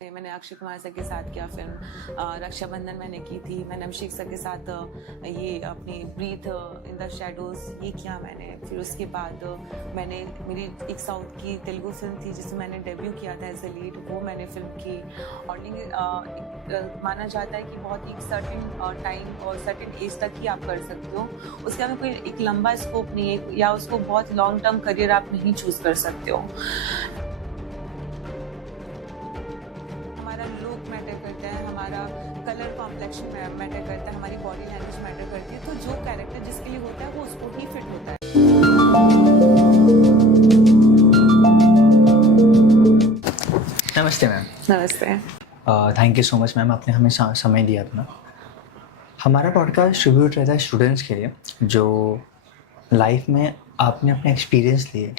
मैंने अक्षय कुमार सर के साथ किया फिल्म रक्षाबंधन मैंने की थी। मैंने अभिषेक सर के साथ ये अपनी ब्रीथ इन द शैडोज ये किया मैंने। फिर उसके बाद मैंने मेरी एक साउथ की तेलुगु फिल्म थी जिसमें मैंने डेब्यू किया था एज ए लीड, वो मैंने फिल्म की। और माना जाता है कि बहुत एक सर्टेन टाइम और सर्टेन एज तक ही आप कर सकते हो, उसके हमें कोई एक लंबा स्कोप नहीं है या उसको बहुत लॉन्ग टर्म करियर आप नहीं चूज कर सकते हो। हमारा लुक मैटर करता है, हमारा कलर कॉम्प्लेक्शन मैटर करता है, हमारी बॉडी लैंग्वेज मैटर करती है। तो जो कैरेक्टर जिसके लिए होता है वो उसको ही फिट होता है। नमस्ते मैम। नमस्ते। Thank you so much ma'am, आपने हमें समय दिया अपना। हमारा पॉडकास्ट डिस्ट्रीब्यूट रहता है स्टूडेंट्स के लिए जो लाइफ में आपने अपने एक्सपीरियंस लिए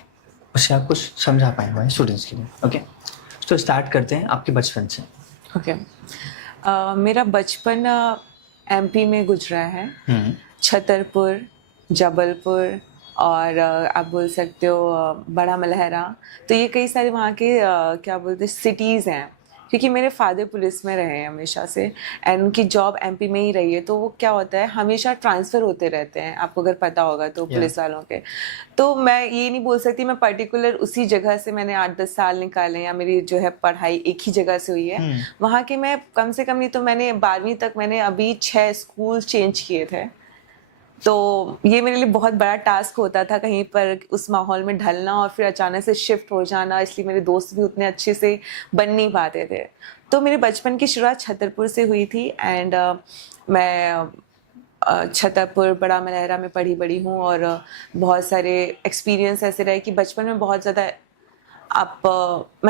उससे आप कुछ समझा पाए हुए हैं स्टूडेंट्स के लिए। ओके, तो स्टार्ट करते हैं आपके बचपन से। ओके। मेरा बचपन एमपी में गुजरा है, छतरपुर, जबलपुर और आप बोल सकते हो बड़ा मलहरा। तो ये कई सारे वहाँ के क्या बोलते हैं सिटीज़ हैं, क्योंकि मेरे फादर पुलिस में रहे हैं हमेशा से एंड उनकी जॉब एमपी में ही रही है। तो वो क्या होता है हमेशा ट्रांसफ़र होते रहते हैं, आपको अगर पता होगा तो पुलिस वालों के। तो मैं ये नहीं बोल सकती मैं पर्टिकुलर उसी जगह से मैंने 8-10 साल निकाले या मेरी जो है पढ़ाई एक ही जगह से हुई है। वहाँ के मैं कम से कम नहीं तो मैंने 12वीं तक मैंने अभी 6 स्कूल चेंज किए थे। तो ये मेरे लिए बहुत बड़ा टास्क होता था कहीं पर उस माहौल में ढलना और फिर अचानक से शिफ्ट हो जाना, इसलिए मेरे दोस्त भी उतने अच्छे से बन नहीं पाते थे। तो मेरे बचपन की शुरुआत छतरपुर से हुई थी एंड मैं छतरपुर बड़ा मलहरा में पढ़ी बड़ी हूँ और बहुत सारे एक्सपीरियंस ऐसे रहे कि बचपन में बहुत ज़्यादा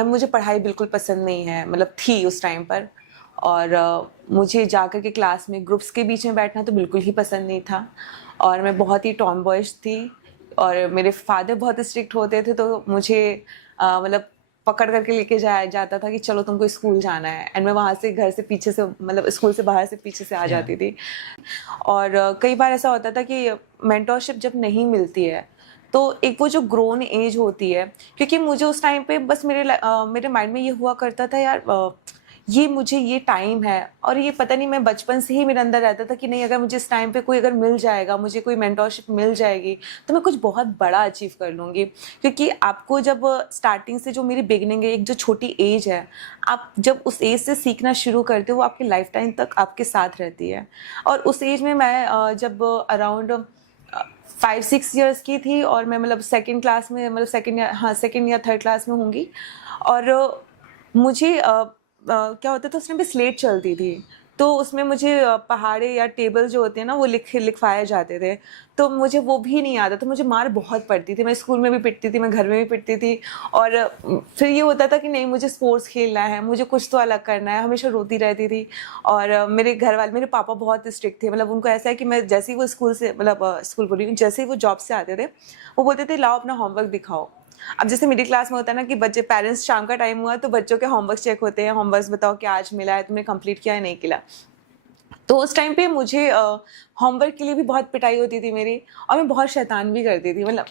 मुझे पढ़ाई बिल्कुल पसंद नहीं है, मतलब थी उस टाइम पर। और मुझे जाकर के क्लास में ग्रुप्स के बीच में बैठना तो बिल्कुल ही पसंद नहीं था और मैं बहुत ही टॉम बॉयज थी और मेरे फादर बहुत स्ट्रिक्ट होते थे। तो मुझे मतलब पकड़ करके लेके जाया जाता था कि चलो तुमको स्कूल जाना है एंड मैं वहाँ से घर से पीछे से मतलब स्कूल से बाहर से पीछे से आ जाती थी। और कई बार ऐसा होता था कि मेंटोरशिप जब नहीं मिलती है तो एक वो जो ग्रोन एज होती है, क्योंकि मुझे उस टाइम पे बस मेरे माइंड में ये हुआ करता था यार ये मुझे ये टाइम है और ये पता नहीं मैं बचपन से ही मेरे अंदर रहता था कि नहीं अगर मुझे इस टाइम पे कोई अगर मिल जाएगा, मुझे कोई मेंटोरशिप मिल जाएगी तो मैं कुछ बहुत बड़ा अचीव कर लूँगी। क्योंकि आपको जब स्टार्टिंग से जो मेरी बिगनिंग है, एक जो छोटी एज है, आप जब उस एज से सीखना शुरू करते हो वो आपकी लाइफ टाइम तक आपके साथ रहती है। और उस एज में मैं जब अराउंड 5-6 ईयर्स की थी और मैं मतलब सेकेंड क्लास में मतलब सेकेंड या थर्ड क्लास में होंगी और मुझे क्या होता था उस टाइम पे स्लेट चलती थी तो उसमें मुझे पहाड़े या टेबल जो होते हैं ना वो लिखवाए जाते थे। तो मुझे वो भी नहीं आता, तो मुझे मार बहुत पड़ती थी। मैं स्कूल में भी पिटती थी, मैं घर में भी पिटती थी। और फिर ये होता था कि नहीं मुझे स्पोर्ट्स खेलना है, मुझे कुछ तो अलग करना है, हमेशा रोती रहती थी। और मेरे घर वाले मेरे पापा बहुत स्ट्रिक्ट थे, मतलब उनको ऐसा है कि मैं जैसे ही वो स्कूल से मतलब स्कूल बोली जैसे ही वो जॉब से आते थे वो बोलते थे लाओ अपना होमवर्क दिखाओ। अब जैसे मिडिल क्लास में होता है ना कि बच्चे पेरेंट्स शाम का टाइम हुआ तो बच्चों के होमवर्क चेक होते हैं, होमवर्क बताओ कि आज मिला है, तुमने कंप्लीट किया है नहीं किया। तो उस टाइम पे मुझे होमवर्क के लिए भी बहुत पिटाई होती थी मेरी और मैं बहुत शैतान भी करती थी मतलब।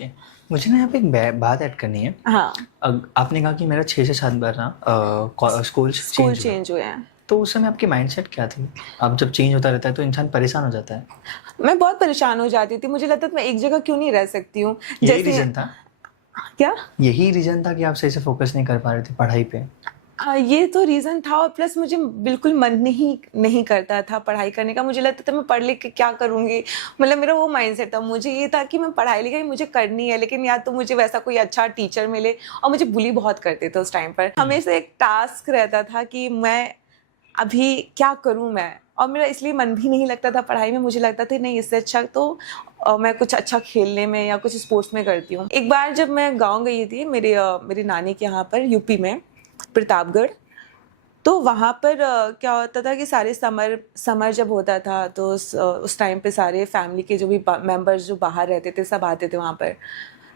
मुझे ना यहाँ पे एक बात ऐड करनी है। हाँ, आपने कहा कि मेरा 6 से 7 बार ना स्कूल चेंज हुए हैं। तो उस समय आपकी माइंडसेट क्या थी? अब जब चेंज होता रहता है तो इंसान परेशान हो जाता है। मैं बहुत परेशान हो जाती थी, मुझे लगता था मैं एक जगह क्यों नहीं रह सकती हूँ। यही रीजन था? क्या यही रीजन था कि आप सही से फोकस नहीं कर पा रहे थे पढ़ाई पे? ये तो रीज़न था और प्लस मुझे बिल्कुल मन नहीं करता था पढ़ाई करने का। मुझे लगता था मैं पढ़ लिख के क्या करूँगी, मतलब मेरा वो माइंडसेट था। मुझे ये था कि मैं पढ़ाई लिखाई मुझे करनी है, लेकिन या तो मुझे वैसा कोई अच्छा टीचर मिले। और मुझे बुली बहुत करते थे उस टाइम पर। हमेशा एक टास्क रहता था कि मैं अभी क्या करूँ मैं, और मेरा इसलिए मन भी नहीं लगता था पढ़ाई में। मुझे लगता था नहीं इससे अच्छा तो मैं कुछ अच्छा खेलने में या कुछ स्पोर्ट्स में करती हूँ। एक बार जब मैं गाँव गई थी मेरी नानी के यहाँ पर यूपी में प्रतापगढ़, तो वहाँ पर क्या होता था कि सारे समर जब होता था तो उस टाइम पे सारे फैमिली के जो भी मेंबर्स जो बाहर रहते थे सब आते थे वहाँ पर।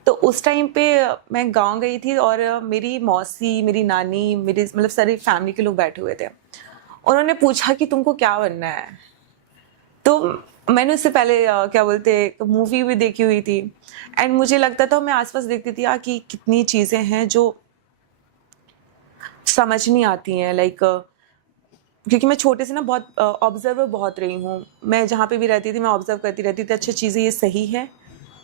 तो उस टाइम पे मैं गाँव गई थी और मेरी मौसी, मेरी नानी, मेरी मतलब सारी फैमिली के लोग बैठे हुए थे। उन्होंने पूछा कि तुमको क्या बनना है? तो मैंने उससे पहले क्या बोलते मूवी भी देखी हुई थी एंड मुझे लगता था मैं आसपास देखती थी कि कितनी चीज़ें हैं जो समझ नहीं आती हैं, लाइक क्योंकि मैं छोटे से ना बहुत ऑब्जर्वर बहुत रही हूँ। मैं जहाँ पे भी रहती थी मैं ऑब्जर्व करती रहती थी, अच्छा चीज़ें ये सही है,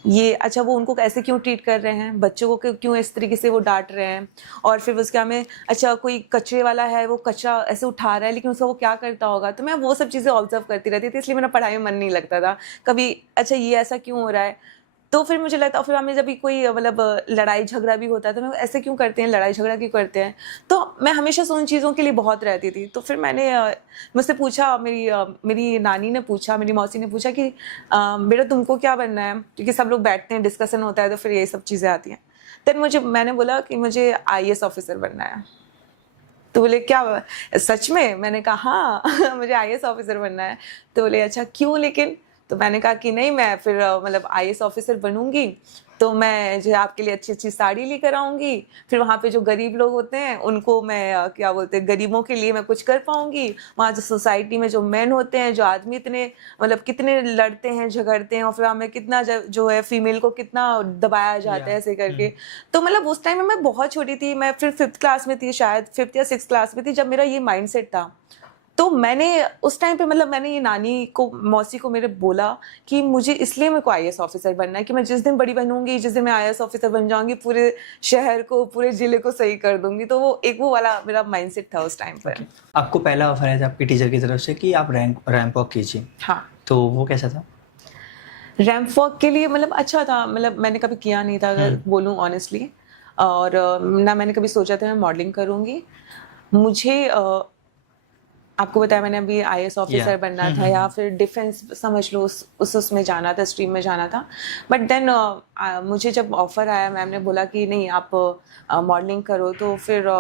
ये अच्छा वो उनको ऐसे क्यों ट्रीट कर रहे हैं, बच्चों को क्यों इस तरीके से वो डांट रहे हैं। और फिर उसके में अच्छा कोई कचरे वाला है, वो कचरा ऐसे उठा रहा है लेकिन उसका वो क्या करता होगा, तो मैं वो सब चीज़ें ऑब्जर्व करती रहती थी, इसलिए मेरा पढ़ाई में मन नहीं लगता था कभी। अच्छा ये ऐसा क्यों हो रहा है, तो फिर मुझे लगता, और फिर हमें जब भी कोई मतलब लड़ाई झगड़ा भी होता है तो मैं ऐसे क्यों करते हैं, लड़ाई झगड़ा क्यों करते हैं, तो मैं हमेशा से उन चीज़ों के लिए बहुत रहती थी। तो फिर मैंने मुझसे पूछा, मेरी नानी ने पूछा, मेरी मौसी ने पूछा कि बेटा तुमको क्या बनना है, क्योंकि सब लोग बैठते हैं डिस्कशन होता है तो फिर ये सब चीज़ें आती हैं। देन मैंने बोला कि मुझे IAS ऑफिसर बनना है। तो बोले क्या सच में, मैंने कहा हाँ मुझे IAS ऑफिसर बनना है। तो बोले अच्छा क्यों लेकिन, तो मैंने कहा कि नहीं मैं फिर मतलब IAS ऑफिसर बनूंगी तो मैं जो है आपके लिए अच्छी अच्छी साड़ी लेकर आऊंगी, फिर वहाँ पे जो गरीब लोग होते हैं उनको मैं क्या बोलते हैं, गरीबों के लिए मैं कुछ कर पाऊंगी। वहाँ जो सोसाइटी में जो मेन होते हैं, जो आदमी इतने मतलब कितने लड़ते हैं झगड़ते हैं, और फिर हमें कितना जो है फीमेल को कितना दबाया जाता है ऐसे करके। तो मतलब उस टाइम में मैं बहुत छोटी थी, मैं फिर 5th क्लास में थी, शायद 5th या 6th क्लास में थी जब मेरा ये माइंडसेट था। तो मैंने उस टाइम पे मतलब मैंने ये नानी को, मौसी को मेरे बोला कि मुझे इसलिए मेरे को IAS ऑफिसर बनना है कि मैं जिस दिन बड़ी बनूंगी, जिस दिन मैं IAS ऑफिसर बन जाऊंगी, पूरे शहर को, पूरे जिले को सही कर दूंगी। तो वो वाला मेरा माइंडसेट था उस टाइम पर। आपको पहला ऑफर आया था आपकी टीचर की तरफ से कि आप रैंप वॉक कीजिए, हाँ, तो वो कैसा था? रैंप वॉक के लिए मतलब अच्छा था, मतलब मैंने कभी किया नहीं था अगर बोलूँ ऑनेस्टली, और ना मैंने कभी सोचा था मैं मॉडलिंग करूँगी। मुझे आपको बताया मैंने अभी IAS ऑफिसर बनना था या फिर डिफेंस समझ लो, उसमें जाना था, स्ट्रीम में जाना था। बट देन मुझे जब ऑफर आया, मैम ने बोला कि नहीं आप मॉडलिंग करो, तो फिर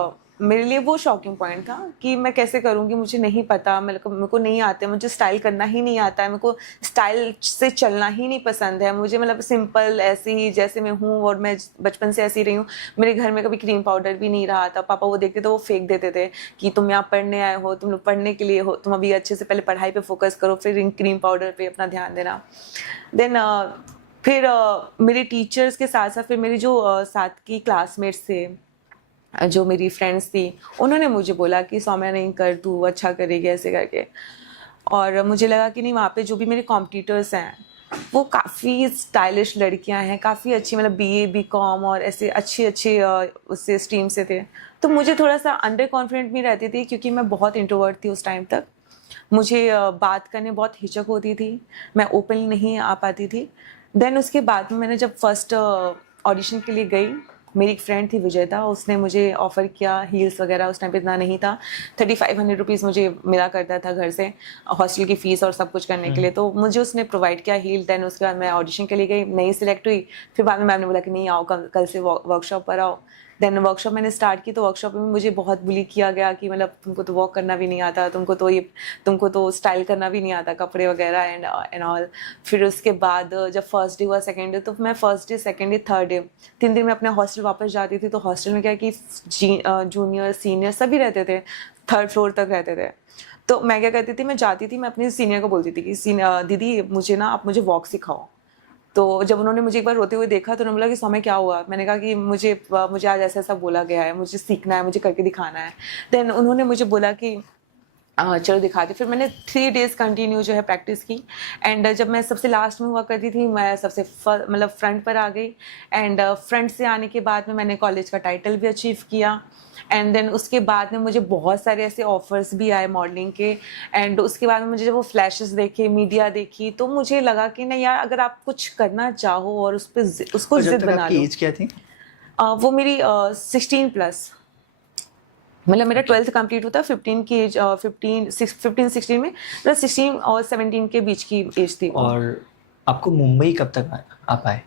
मेरे लिए वो शॉकिंग पॉइंट था कि मैं कैसे करूँगी, मुझे नहीं पता, मेरे को नहीं आते, मुझे स्टाइल करना ही नहीं आता है, मेरे को स्टाइल से चलना ही नहीं पसंद है, मुझे मतलब सिंपल ऐसे ही जैसे मैं हूँ, और मैं बचपन से ऐसी रही हूँ। मेरे घर में कभी क्रीम पाउडर भी नहीं रहा था, पापा वो देखते तो वो फेंक देते थे कि तुम यहाँ पढ़ने आए हो, तुम लोग पढ़ने के लिए हो, तुम अभी अच्छे से पहले पढ़ाई पे फोकस करो, फिर इन क्रीम पाउडर पे अपना ध्यान देना। देन फिर मेरे टीचर्स के साथ साथ फिर मेरी जो साथ की क्लासमेट्स थे, जो मेरी फ्रेंड्स थी, उन्होंने मुझे बोला कि सौम्या नहीं कर, तू अच्छा करेगी ऐसे करके। और मुझे लगा कि नहीं, वहाँ पे जो भी मेरे कॉम्पिटिटर्स हैं वो काफ़ी स्टाइलिश लड़कियां हैं, काफ़ी अच्छी, मतलब BA BCom और ऐसे अच्छे अच्छे उससे स्ट्रीम से थे। तो मुझे थोड़ा सा अंडर कॉन्फिडेंट भी रहती थी क्योंकि मैं बहुत इंट्रोवर्ट थी उस टाइम तक। मुझे बात करने बहुत हिचक होती थी, मैं ओपनली नहीं आ पाती थी। देन उसके बाद में मैंने जब फर्स्ट ऑडिशन के लिए गई, मेरी एक फ्रेंड थी विजेता, उसने मुझे ऑफ़र किया, हील्स वगैरह उस टाइम पे इतना नहीं था, 3500 रुपीज़ मुझे मिला करता था घर से हॉस्टल की फ़ीस और सब कुछ करने के लिए, तो मुझे उसने प्रोवाइड किया हील। देन उसके बाद मैं ऑडिशन के लिए गई, नहीं सिलेक्ट हुई, फिर बाद में मैम ने बोला कि नहीं आओ, कल से वर्कशॉप पर आओ। देन वर्कशॉप मैंने स्टार्ट की, तो वर्कशॉप में मुझे बहुत बुली किया गया कि मतलब तुमको तो वॉक करना भी नहीं आता, तुमको तो स्टाइल करना भी नहीं आता, कपड़े वगैरह एंड ऑल। फिर उसके बाद जब फर्स्ट डे हुआ, सेकेंड डे, तो मैं first day, second day, third day 3 दिन में अपने हॉस्टल वापस जाती थी। तो हॉस्टल में क्या है कि जूनियर सीनियर सभी रहते थे, 3rd फ्लोर तक रहते थे। तो मैं क्या करती थी, मैं जाती थी, मैं अपने सीनियर को बोलती थी कि दीदी मुझे ना आप मुझे वॉक सिखाओ। तो जब उन्होंने मुझे एक बार रोते हुए देखा तो उन्होंने बोला कि सौम्या क्या हुआ, मैंने कहा कि मुझे आज ऐसा ऐसा बोला गया है, मुझे सीखना है, मुझे करके दिखाना है। देन उन्होंने मुझे बोला कि चलो दिखाते। फिर मैंने 3 डेज कंटिन्यू जो है प्रैक्टिस की, एंड जब मैं सबसे लास्ट में हुआ करती थी, मैं सबसे मतलब फ्रंट पर आ गई। एंड फ्रंट से आने के बाद में मैंने कॉलेज का टाइटल भी अचीव किया। एंड देन उसके बाद में मुझे बहुत सारे ऐसे ऑफर्स भी आए मॉडलिंग के। एंड उसके बाद में मुझे जब वो फ्लैशेस देखे, मीडिया देखी, तो मुझे लगा कि नहीं यार, अगर आप कुछ करना चाहो और उसको जिद बना लो। एज क्या थी? वो मेरी 16 प्लस, मतलब मेरा 12th कंप्लीट होता 15 की एज, 15-16 में, मेरा 16 और 17 के बीच की एज थी। और आपको मुंबई कब तक आ पाए?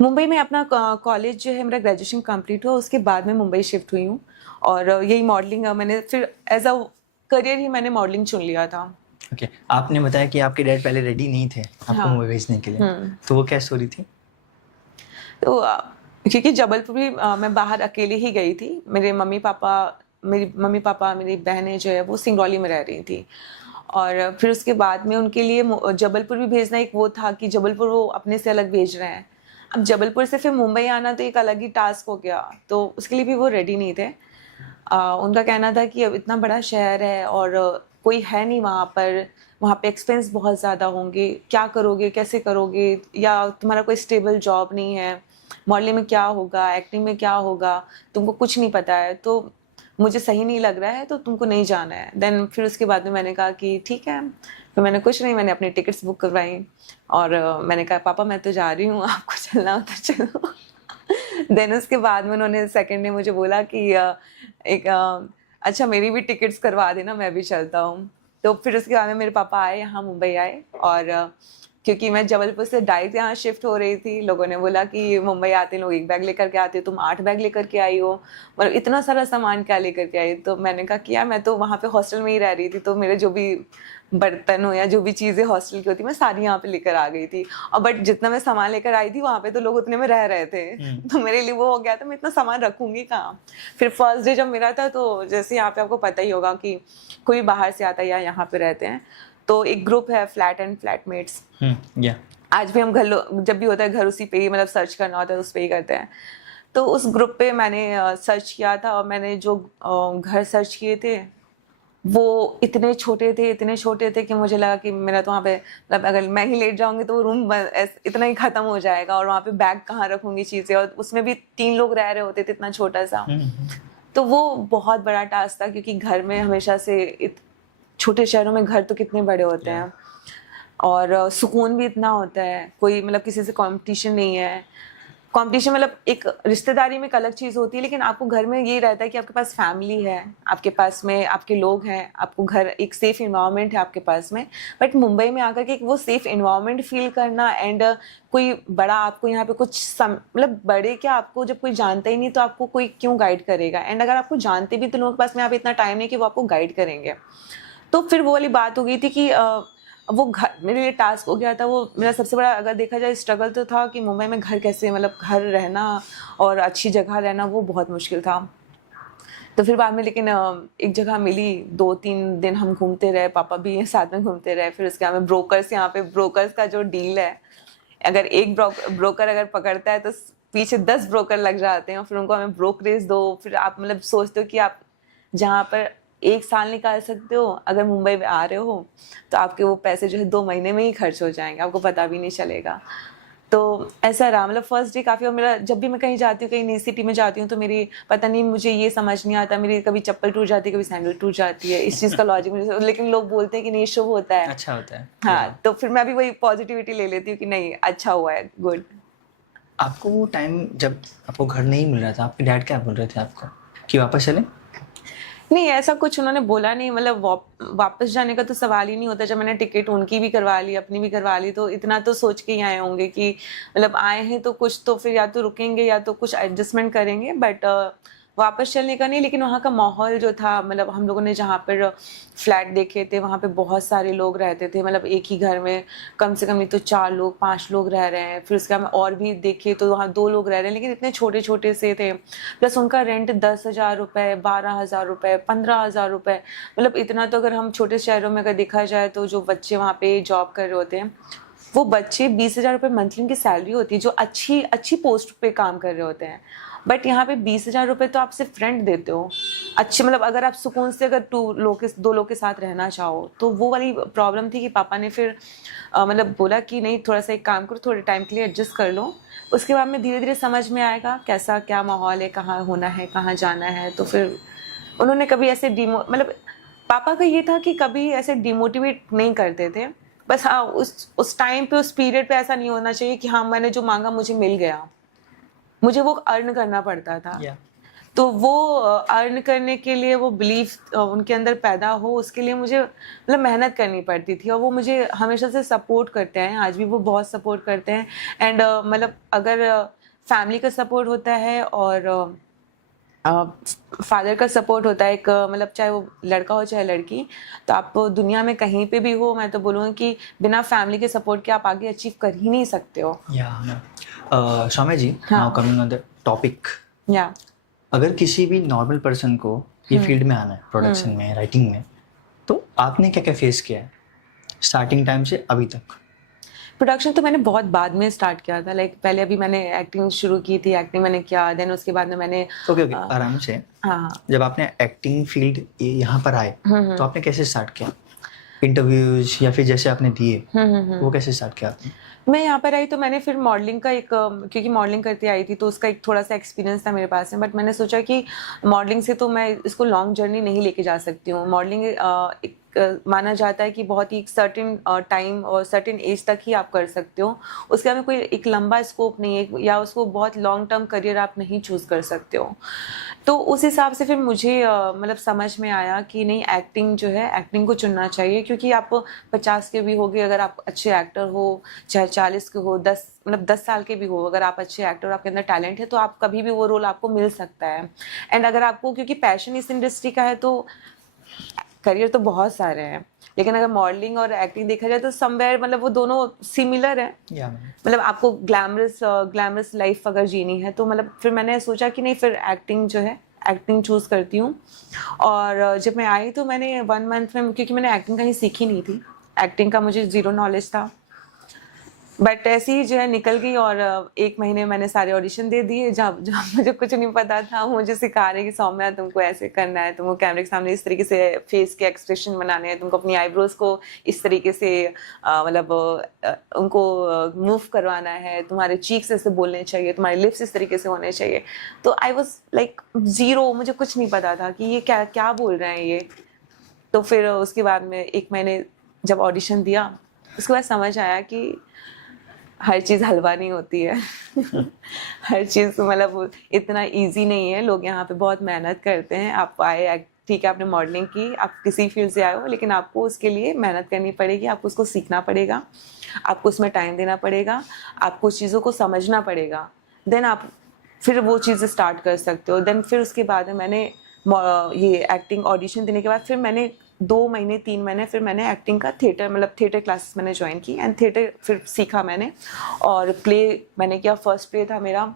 मुंबई में अपना कॉलेज जो है, मेरा ग्रेजुएशन कंप्लीट हुआ, उसके बाद में मुंबई शिफ्ट हुई हूँ। और यही मॉडलिंग मैंने फिर एज अ करियर ही मैंने मॉडलिंग चुन लिया था। ओके, आपने बताया कि आपके डैड पहले रेडी नहीं थे आपको मुंबई भेजने के लिए, तो वो क्या स्टोरी थी? तो क्योंकि जबलपुर भी मैं बाहर अकेले ही गई थी, मेरी मम्मी पापा मेरी बहनें जो है वो सिंगरौली में रह रही थी। और फिर उसके बाद में उनके लिए जबलपुर भी भेजना एक वो था कि जबलपुर वो अपने से अलग भेज रहे हैं। अब जबलपुर से फिर मुंबई आना तो एक अलग ही टास्क हो गया, तो उसके लिए भी वो रेडी नहीं थे। उनका कहना था कि अब इतना बड़ा शहर है और कोई है नहीं वहाँ पे एक्सपेंस बहुत ज़्यादा होंगे, क्या करोगे, कैसे करोगे, या तुम्हारा कोई स्टेबल जॉब नहीं है, मॉडलिंग में क्या होगा, एक्टिंग में क्या होगा, तुमको कुछ नहीं पता है, तो मुझे सही नहीं लग रहा है, तो तुमको नहीं जाना है। देन फिर उसके बाद में मैंने कहा कि ठीक है, फिर मैंने कुछ नहीं, मैंने अपनी टिकट्स बुक करवाई और मैंने कहा पापा मैं तो जा रही हूँ, आपको चलना हो तो चलो। देन उसके बाद में उन्होंने सेकंड डे मुझे बोला कि अच्छा मेरी भी टिकट्स करवा देना, मैं भी चलता हूँ। तो फिर उसके बाद में मेरे पापा आए यहाँ मुंबई आए, और क्योंकि मैं जबलपुर से डायरेक्ट यहाँ शिफ्ट हो रही थी, लोगों ने बोला कि मुंबई आते लोग 1 बैग लेकर के आते हो, तुम 8 बैग लेकर के आई हो, मतलब इतना सारा सामान क्या लेकर के आई। तो मैंने कहा कि यार मैं तो वहाँ पे हॉस्टल में ही रह रही थी, तो मेरे जो भी बर्तन हो या जो भी चीज़ें हॉस्टल की होती मैं सारी यहाँ पे लेकर आ गई थी। और बट जितना मैं सामान लेकर आई थी वहाँ पे तो लोग उतने में रह रहे थे, तो मेरे लिए वो हो गया था, मैं इतना सामान रखूंगी कहाँ। फिर फर्स्ट डे जब मेरा था, तो जैसे यहाँ पे आपको पता ही होगा कि कोई बाहर से आता है या यहाँ पे रहते हैं, तो एक ग्रुप है फ्लैट एंड फ्लैटमेट्स। आज भी हम घर जब भी होता है घर उसी पे ही, मतलब सर्च करना होता है उस पे ही करते हैं। तो उस ग्रुप पे मैंने सर्च किया था, और मैंने जो घर सर्च किए थे वो इतने छोटे थे कि मुझे लगा कि मेरा तो वहाँ पे, मतलब अगर मैं ही लेट जाऊंगी तो वो रूम इतना ही खत्म हो जाएगा, और वहाँ पे बैग कहाँ रखूंगी चीज़ें, और उसमें भी 3 लोग रह रहे होते थे, इतना छोटा सा। तो वो बहुत बड़ा टास्क था, क्योंकि घर में हमेशा से छोटे शहरों में घर तो कितने बड़े होते हैं, और सुकून भी इतना होता है, कोई मतलब किसी से कंपटीशन नहीं है। कंपटीशन मतलब एक रिश्तेदारी में एक अलग चीज़ होती है, लेकिन आपको घर में ये रहता है कि आपके पास फैमिली है, आपके पास में आपके लोग हैं, आपको घर एक सेफ इन्वायरमेंट है आपके पास में। बट मुंबई में आकर के वो सेफ इन्वायरमेंट फील करना, एंड कोई बड़ा आपको यहाँ पे मतलब बड़े क्या, आपको जब कोई जानता ही नहीं तो आपको कोई क्यों गाइड करेगा, एंड अगर आपको जानते भी तो लोगों के पास में यहाँ पे इतना टाइम नहीं कि वो आपको गाइड करेंगे। तो फिर वो वाली बात हो गई थी कि वो घर मेरे लिए टास्क हो गया था। वो मेरा सबसे बड़ा अगर देखा जाए स्ट्रगल तो था कि मुंबई में घर कैसे, मतलब घर रहना और अच्छी जगह रहना वो बहुत मुश्किल था। तो फिर बाद में लेकिन एक जगह मिली, 2-3 दिन हम घूमते रहे, पापा भी साथ में घूमते रहे। फिर उसके बाद में ब्रोकर्स, यहाँ पे ब्रोकर्स का जो डील है, अगर एक ब्रोकर अगर पकड़ता है तो पीछे 10 ब्रोकर लग जाते हैं, और फिर उनको हमें ब्रोकरेज दो। फिर आप मतलब सोचते हो कि आप जहाँ पर 1 साल निकाल सकते हो, अगर मुंबई में आ रहे हो तो आपके वो पैसे जो है 2 महीने में ही खर्च हो जाएंगे, आपको पता भी नहीं चलेगा। तो ऐसा रहा, मतलब फर्स्ट डे काफ़ी। और मेरा जब भी मैं कहीं जाती हूँ, कहीं नई सिटी में जाती हूँ, तो मेरी पता नहीं मुझे ये समझ नहीं आता, मेरी कभी चप्पल टूट जाती है, कभी सैंडल टूट जाती है, इस चीज़ का लॉजिक मुझे, लेकिन लोग बोलते हैं कि नहीं शुभ होता है, अच्छा होता है। हाँ। तो फिर मैं भी वही पॉजिटिविटी ले लेती हूँ कि नहीं अच्छा हुआ है, गुड। आपको वो टाइम जब आपको घर नहीं मिल रहा था, आपके डैड क्या बोल रहे थे आपको कि वापस चले? नहीं, ऐसा कुछ उन्होंने बोला नहीं, मतलब वापस जाने का तो सवाल ही नहीं होता। जब मैंने टिकट उनकी भी करवा ली, अपनी भी करवा ली, तो इतना तो सोच के ही आए होंगे कि मतलब आए हैं तो कुछ तो फिर या तो रुकेंगे या तो कुछ एडजस्टमेंट करेंगे, बट वापस चलने का नहीं। लेकिन वहाँ का माहौल जो था, मतलब हम लोगों ने जहाँ पर फ्लैट देखे थे वहाँ पे बहुत सारे लोग रहते थे, मतलब एक ही घर में कम से कम नहीं तो 4 लोग 5 लोग रह रहे हैं। फिर उसके बाद में और भी देखे तो वहाँ 2 लोग रह रहे हैं, लेकिन इतने छोटे छोटे से थे। प्लस उनका रेंट 10,000 रुपये, 12,000 रुपये, 15,000 रुपये, मतलब इतना। तो अगर हम छोटे शहरों में अगर देखा जाए तो जो बच्चे वहाँ पे जॉब कर रहे होते हैं, वो बच्चे 20,000 रुपये मंथली उनकी सैलरी होती है, जो अच्छी पोस्ट पे काम कर रहे होते हैं। बट यहाँ पे 20,000 रुपये तो आप सिर्फ रेंट देते हो अच्छे, मतलब अगर आप सुकून से अगर 2 लोग के साथ रहना चाहो। तो वो वाली प्रॉब्लम थी कि पापा ने फिर मतलब बोला कि नहीं, थोड़ा सा एक काम करो, थोड़े टाइम के लिए एडजस्ट कर लो, उसके बाद में धीरे धीरे समझ में आएगा कैसा क्या माहौल है, कहाँ होना है, कहाँ जाना है। तो फिर उन्होंने कभी ऐसे मतलब पापा का ये था कि कभी ऐसे डिमोटिवेट नहीं करते थे। बस हाँ, उस टाइम पे, उस पीरियड पे ऐसा नहीं होना चाहिए कि हाँ मैंने जो मांगा मुझे मिल गया, मुझे वो अर्न करना पड़ता था। तो वो अर्न करने के लिए वो बिलीफ उनके अंदर पैदा हो, उसके लिए मुझे मतलब मेहनत करनी पड़ती थी। और वो मुझे हमेशा से सपोर्ट करते हैं, आज भी वो बहुत सपोर्ट करते हैं। एंड मतलब अगर फैमिली का सपोर्ट होता है और फादर का सपोर्ट होता है, एक मतलब चाहे वो लड़का हो चाहे लड़की, तो आप दुनिया में कहीं पे भी हो, मैं तो बोलूँगी कि बिना फैमिली के सपोर्ट के आप आगे अचीव कर ही नहीं सकते हो। Saumya ji, now coming on the topic, अगर किसी भी नॉर्मल पर्सन को ये फील्ड में आना है, प्रोडक्शन में, राइटिंग में, तो आपने क्या क्या फेस किया है स्टार्टिंग टाइम से अभी तक? प्रोडक्शन तो मैंने बहुत बाद में स्टार्ट किया था, लाइक पहले अभी मैंने एक्टिंग शुरू की थी, एक्टिंग मैंने किया, देन उसके बाद में मैंने ओके ओके, आराम से। हाँ जब आपने एक्टिंग फील्ड यहाँ पर आए तो आपने कैसे स्टार्ट किया? इंटरव्यूज या फिर जैसे आपने दिए वो कैसे स्टार्ट किया आपने? मैं यहाँ पर आई तो मैंने फिर मॉडलिंग का एक क्योंकि मॉडलिंग करती आई थी तो उसका एक थोड़ा सा एक्सपीरियंस था मेरे पास में, बट मैंने सोचा कि मॉडलिंग से तो मैं इसको लॉन्ग जर्नी नहीं लेके जा सकती हूँ। मॉडलिंग एक माना जाता है कि बहुत ही सर्टेन टाइम और सर्टेन एज तक ही आप कर सकते हो, उसके बाद में कोई एक लंबा स्कोप नहीं है या उसको बहुत लॉन्ग टर्म करियर आप नहीं चूज कर सकते हो। तो उस हिसाब से फिर मुझे मतलब समझ में आया कि नहीं, एक्टिंग जो है एक्टिंग को चुनना चाहिए, क्योंकि आप 50 के भी होगे अगर आप अच्छे एक्टर हो, चाहे 40 के हो, 10 साल के भी हो, अगर आप अच्छे एक्टर, आपके अंदर टैलेंट है तो आप कभी भी वो रोल आपको मिल सकता है। एंड अगर आपको, क्योंकि पैशन इस इंडस्ट्री का है तो करियर तो बहुत सारे हैं, लेकिन अगर मॉडलिंग और एक्टिंग देखा जाए तो समवेयर मतलब वो दोनों सिमिलर है। मतलब आपको ग्लैमरस लाइफ अगर जीनी है तो मतलब फिर मैंने सोचा कि नहीं, फिर एक्टिंग जो है एक्टिंग चूज़ करती हूँ। और जब मैं आई तो मैंने 1 मंथ में, क्योंकि मैंने एक्टिंग कहीं सीखी नहीं थी, एक्टिंग का मुझे ज़ीरो नॉलेज था, बट ऐसे ही जो है निकल गई। और 1 महीने मैंने सारे ऑडिशन दे दिए, जब जब मुझे कुछ नहीं पता था, मुझे सिखा रहे कि सौम्या तुमको ऐसे करना है, तुमको कैमरे के सामने इस तरीके से फेस के एक्सप्रेशन बनाने हैं, तुमको अपनी आईब्रोज को इस तरीके से मतलब उनको मूव करवाना है, तुम्हारे चीक्स ऐसे बोलने चाहिए, तुम्हारे लिप्स इस तरीके से होने चाहिए। तो आई वॉज लाइक ज़ीरो, मुझे कुछ नहीं पता था कि ये क्या क्या बोल रहे हैं ये। तो फिर उसके बाद में 1 महीने जब ऑडिशन दिया, उसके बाद समझ आया कि हर चीज़ हलवा नहीं होती है। हर चीज़ मतलब इतना इजी नहीं है, लोग यहाँ पे बहुत मेहनत करते हैं। आप आए, ठीक है, आपने मॉडलिंग की, आप किसी फील्ड से आए हो, लेकिन आपको उसके लिए मेहनत करनी पड़ेगी, आपको उसको सीखना पड़ेगा, आपको उसमें टाइम देना पड़ेगा, आपको उस चीज़ों को समझना पड़ेगा, देन आप फिर वो चीज़ें स्टार्ट कर सकते हो। देन फिर उसके बाद में मैंने ये एक्टिंग ऑडिशन देने के बाद फिर मैंने 2 महीने 3 महीने फिर मैंने एक्टिंग का थिएटर मतलब थिएटर क्लासेस मैंने ज्वाइन की एंड थिएटर फिर सीखा मैंने। और प्ले मैंने किया, फर्स्ट प्ले था मेरा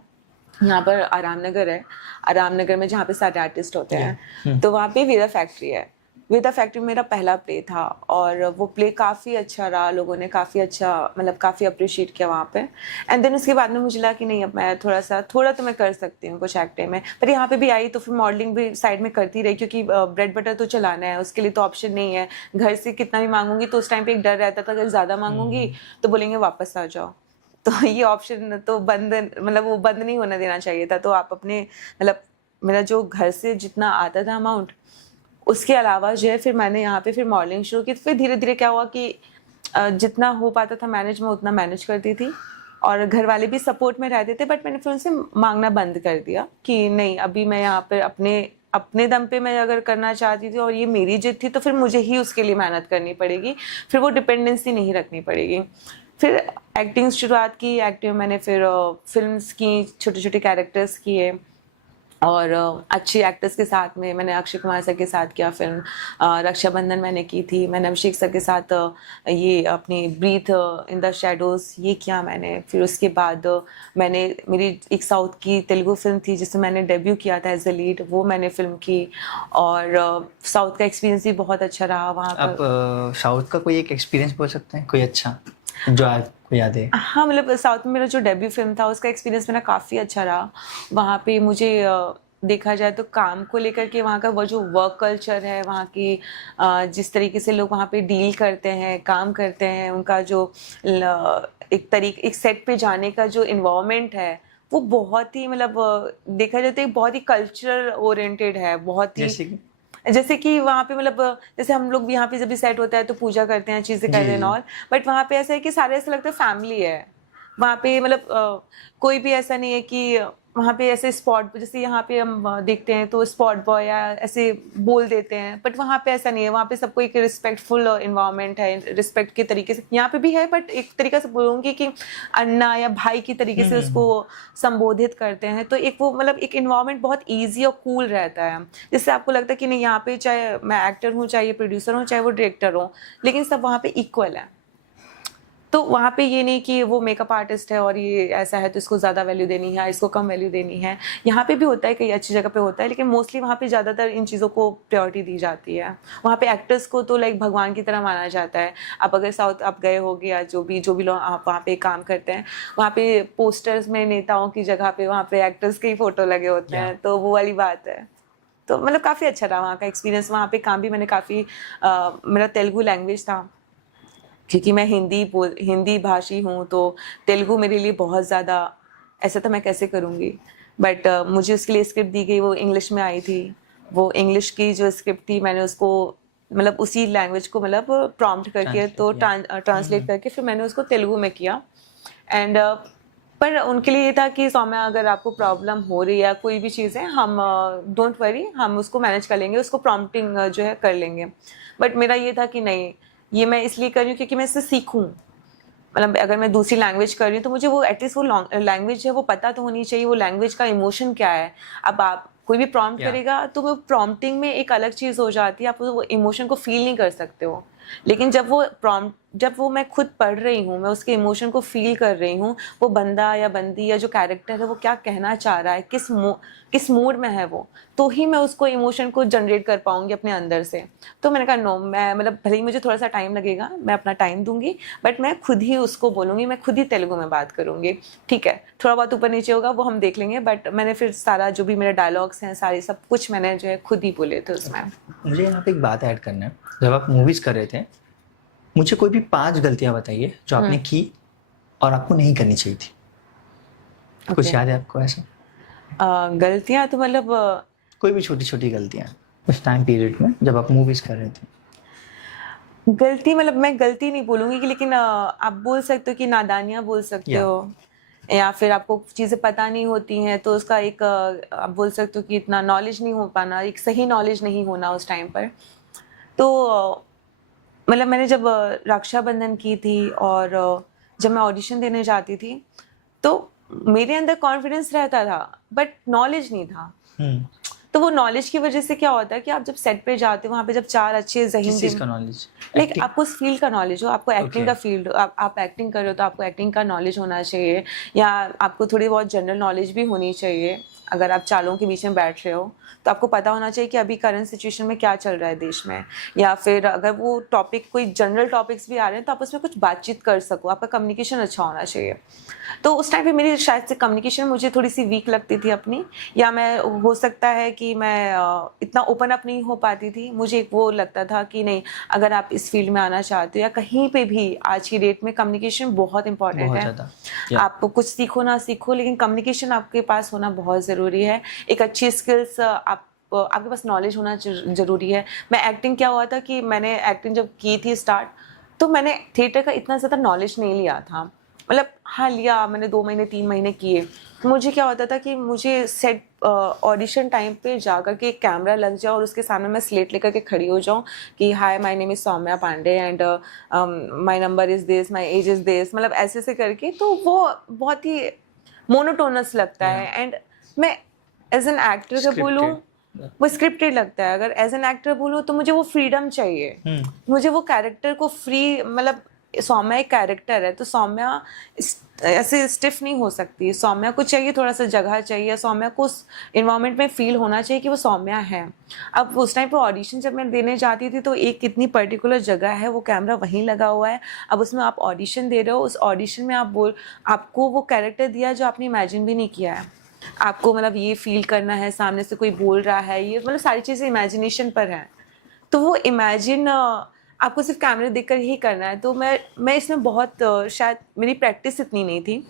यहाँ पर आराम नगर है, आराम नगर में जहाँ पे सारे आर्टिस्ट होते हैं, तो वहाँ पे वेदा फैक्ट्री है। वेदा फैक्ट्री मेरा पहला प्ले था और वो प्ले काफ़ी अच्छा रहा, लोगों ने काफ़ी अच्छा मतलब काफ़ी अप्रिशिएट किया वहाँ पे। एंड देन उसके बाद में मुझे लगा कि नहीं, अब मैं थोड़ा तो मैं कर सकती हूँ कुछ एक्टिंग में। पर यहाँ पे भी आई तो फिर मॉडलिंग भी साइड में करती रही, क्योंकि ब्रेड बटर तो चलाना है, उसके लिए तो ऑप्शन नहीं है। घर से कितना भी मांगूंगी तो उस टाइम पे एक डर रहता था, अगर ज़्यादा मांगूंगी तो बोलेंगे वापस आ जाओ, तो ये ऑप्शन तो बंद मतलब वो बंद नहीं होने देना चाहिए था। तो आप अपने मतलब मेरा जो घर से जितना आता था अमाउंट, उसके अलावा जो है फिर मैंने यहाँ पे फिर मॉडलिंग शुरू की। फिर धीरे धीरे क्या हुआ कि जितना हो पाता था मैनेज, मैं उतना मैनेज करती थी और घर वाले भी सपोर्ट में रहते थे, बट मैंने फिर उनसे मांगना बंद कर दिया कि नहीं, अभी मैं यहाँ पर अपने दम पे मैं अगर करना चाहती थी और ये मेरी जिद थी तो फिर मुझे ही उसके लिए मेहनत करनी पड़ेगी, फिर वो डिपेंडेंसी नहीं रखनी पड़ेगी। फिर एक्टिंग शुरुआत की, एक्टिंग मैंने फिर फिल्म्स की, छोटे छोटे कैरेक्टर्स किए और अच्छे एक्टर्स के साथ में मैंने अक्षय कुमार सर के साथ किया फिल्म, रक्षाबंधन मैंने की थी, मैंने अभिषेक सर के साथ ये अपनी ब्रीथ इन द शैडोज़ ये किया मैंने। फिर उसके बाद मैंने मेरी एक साउथ की तेलुगु फिल्म थी जिसमें मैंने डेब्यू किया था एज अ लीड, वो मैंने फिल्म की। और साउथ का एक्सपीरियंस भी बहुत अच्छा रहा वहाँ पर। आप साउथ का कोई एक एक्सपीरियंस बोल सकते हैं, कोई अच्छा जो आपको याद है? हाँ, मतलब साउथ में मेरा जो डेब्यू फिल्म था उसका एक्सपीरियंस मेरा काफ़ी अच्छा रहा। वहाँ पे मुझे देखा जाए तो काम को लेकर के वहाँ का वो जो वर्क कल्चर है, वहाँ की जिस तरीके से लोग वहाँ पे डील करते हैं, काम करते हैं, उनका जो एक सेट पे जाने का जो इन्वायरमेंट है वो बहुत ही मतलब देखा जाए तो एक बहुत ही कल्चरल ओरिएंटेड है, बहुत ही जैसे कि वहाँ पे मतलब जैसे हम लोग भी यहाँ पे जब भी सेट होता है तो पूजा करते हैं, चीज़ें करते हैं और, बट वहाँ पे ऐसा है कि सारे ऐसा लगता है फैमिली है वहाँ पे। मतलब कोई भी ऐसा नहीं है कि वहाँ पे ऐसे स्पॉट, जैसे यहाँ पे हम देखते हैं तो स्पॉट बॉय या ऐसे बोल देते हैं, बट वहाँ पे ऐसा नहीं है। वहाँ पे सबको एक रिस्पेक्टफुल इन्वायरमेंट है, रिस्पेक्ट के तरीके से यहाँ पे भी है, बट एक तरीके से बोलूँगी कि अन्ना या भाई की तरीके से उसको संबोधित करते हैं। तो एक वो मतलब एक इन्वायरमेंट बहुत ईजी और कूल रहता है, जिससे आपको लगता है कि नहीं, यहाँ पे चाहे मैं एक्टर हूँ, चाहे प्रोड्यूसर हूँ, चाहे वो डायरेक्टर हूँ, लेकिन सब वहाँ पे इक्वल है। तो वहाँ पे ये नहीं कि वो मेकअप आर्टिस्ट है और ये ऐसा है तो इसको ज़्यादा वैल्यू देनी है, इसको कम वैल्यू देनी है। यहाँ पे भी होता है, कई अच्छी जगह पे होता है, लेकिन मोस्टली वहाँ पे ज़्यादातर इन चीज़ों को प्रायोरिटी दी जाती है। वहाँ पे एक्टर्स को तो लाइक भगवान की तरह माना जाता है। आप अगर साउथ आप गए होगे या जो भी लोग आप वहाँ पे काम करते हैं, वहाँ पे पोस्टर्स में नेताओं की जगह पे वहाँ पे एक्टर्स के ही फ़ोटो लगे होते हैं, तो वो वाली बात है। तो मतलब काफ़ी अच्छा रहा वहाँ का एक्सपीरियंस। वहाँ पे काम भी मैंने काफ़ी मेरा तेलुगु लैंग्वेज था, क्योंकि मैं हिंदी भाषी हूँ, तो तेलुगु मेरे लिए बहुत ज़्यादा, ऐसा तो मैं कैसे करूँगी, बट मुझे उसके लिए स्क्रिप्ट दी गई, वो इंग्लिश में आई थी। वो इंग्लिश की जो स्क्रिप्ट थी मैंने उसको मतलब उसी लैंग्वेज को मतलब प्रॉम्प्ट करके तो ट्रांसलेट करके फिर मैंने उसको तेलुगु में किया। एंड पर उनके लिए ये था कि सौम्या अगर आपको प्रॉब्लम हो रही है कोई भी चीज़ है, हम डोंट वरी, हम उसको मैनेज कर लेंगे, उसको प्रॉम्प्टिंग जो है कर लेंगे। बट मेरा ये था कि नहीं, ये मैं इसलिए कर रही हूँ क्योंकि मैं इससे सीखूँ। मतलब अगर मैं दूसरी लैंग्वेज कर रही हूँ तो मुझे वो एटलीस्ट वो लैंग्वेज है वो पता तो होनी चाहिए, वो लैंग्वेज का इमोशन क्या है। अब आप कोई भी प्रॉम्प्ट करेगा तो वो प्रॉम्प्टिंग में एक अलग चीज़ हो जाती है, आप वो इमोशन को फील नहीं कर सकते हो। लेकिन जब वो मैं खुद पढ़ रही हूँ, मैं उसके इमोशन को फील कर रही हूँ, वो बंदा या बंदी या जो कैरेक्टर है वो क्या कहना चाह रहा है, किस मूड में है वो, तो ही मैं उसको इमोशन को जनरेट कर पाऊंगी अपने अंदर से। तो मैंने कहा नो, मैं मतलब भले ही मुझे थोड़ा सा टाइम लगेगा, मैं अपना टाइम दूंगी, बट मैं खुद ही उसको बोलूंगी, मैं खुद ही तेलुगु में बात करूंगी। ठीक है, थोड़ा बहुत ऊपर नीचे होगा वो हम देख लेंगे, बट मैंने फिर सारा जो भी मेरे डायलॉग्स हैं सारे सब कुछ मैंने जो है खुद ही बोले थे उसमें। मुझे यहाँ पे एक बात ऐड करना है, जब आप मूवीज़ कर रहे थे मुझे कोई भी 5 गलतियाँ बताइए जो आपने की और आपको नहीं करनी चाहिए थी। कुछ याद है आपको ऐसा? गलतियाँ तो मतलब कोई भी छोटी-छोटी गलतियाँ उस टाइम पीरियड में जब आप मूवीज़ कर रहे थे। गलती मतलब मैं गलती नहीं बोलूँगी कि, लेकिन आप बोल सकते हो कि नादानियाँ बोल सकते या। हो, या फिर आपको चीज़ें पता नहीं होती हैं तो उसका एक आप बोल सकते हो कि इतना नॉलेज नहीं हो पाना, एक सही नॉलेज नहीं होना उस टाइम पर। तो मतलब मैंने जब रक्षाबंधन की थी और जब मैं ऑडिशन देने जाती थी, तो मेरे अंदर कॉन्फिडेंस रहता था बट नॉलेज नहीं था। तो वो नॉलेज की वजह से क्या होता है कि आप जब सेट पे जाते हो, वहाँ पे जब 4 अच्छे किस ज़हीन चीज़ का नॉलेज? लाइक आपको उस फील्ड का नॉलेज हो, आपको एक्टिंग का ओके। फील्ड, आप एक्टिंग कर रहे हो तो आपको एक्टिंग का नॉलेज होना चाहिए, या आपको थोड़ी बहुत जनरल नॉलेज भी होनी चाहिए। अगर आप चालों के बीच में बैठ रहे हो तो आपको पता होना चाहिए कि अभी करंट सिचुएशन में क्या चल रहा है देश में, या फिर अगर वो टॉपिक कोई जनरल टॉपिक्स भी आ रहे हैं तो आप उसमें कुछ बातचीत कर सको, आपका कम्युनिकेशन अच्छा होना चाहिए। तो उस टाइम पे मेरी शायद से कम्युनिकेशन मुझे थोड़ी सी वीक लगती थी अपनी, या मैं हो सकता है कि मैं इतना ओपन अप नहीं हो पाती थी। मुझे एक वो लगता था कि नहीं, अगर आप इस फील्ड में आना चाहते हो या कहीं पे भी आज की डेट में कम्युनिकेशन बहुत इंपॉर्टेंट बहुत है। ज़्यादा। आप कुछ सीखो ना सीखो, लेकिन कम्युनिकेशन आपके पास होना बहुत ज़रूरी है। एक अच्छी स्किल्स आपके पास नॉलेज होना ज़रूरी है। मैं एक्टिंग क्या हुआ था कि मैंने एक्टिंग जब की थी स्टार्ट, तो मैंने थिएटर का इतना ज़्यादा नॉलेज नहीं लिया था। मतलब हाँ लिया मैंने, 2 महीने 3 महीने किए। मुझे क्या होता था कि मुझे सेट ऑडिशन टाइम पे जाकर के एक कैमरा लग जाए और उसके सामने मैं स्लेट लेकर के खड़ी हो जाऊँ कि hi my name is Saumya Pandey and my number is this, my age is this, मतलब ऐसे करके, तो वो बहुत ही मोनोटोनस लगता है। एंड मैं एज एन एक्टर का बोलूँ, वो स्क्रिप्टेड लगता है। अगर एज एन एक्टर बोलूँ तो मुझे वो फ्रीडम चाहिए, मुझे वो कैरेक्टर को फ्री, मतलब सौम्या एक कैरेक्टर है तो सौम्या ऐसे स्टिफ नहीं हो सकती। सौम्या को चाहिए थोड़ा सा जगह चाहिए, सौम्या को उस इन्वायरमेंट में फील होना चाहिए कि वो सौम्या है। अब उस टाइम पे ऑडिशन जब मैं देने जाती थी तो एक कितनी पर्टिकुलर जगह है, वो कैमरा वहीं लगा हुआ है, अब उसमें आप ऑडिशन दे रहे हो, उस ऑडिशन में आपको वो कैरेक्टर दिया जो आपने इमेजिन भी नहीं किया है। आपको मतलब ये फील करना है, सामने से कोई बोल रहा है, ये मतलब सारी चीज़ें इमेजिनेशन पर हैं। तो वो इमेजिन आपको सिर्फ कैमरे देखकर ही करना है। तो मैं इसमें बहुत शायद मेरी प्रैक्टिस इतनी नहीं थी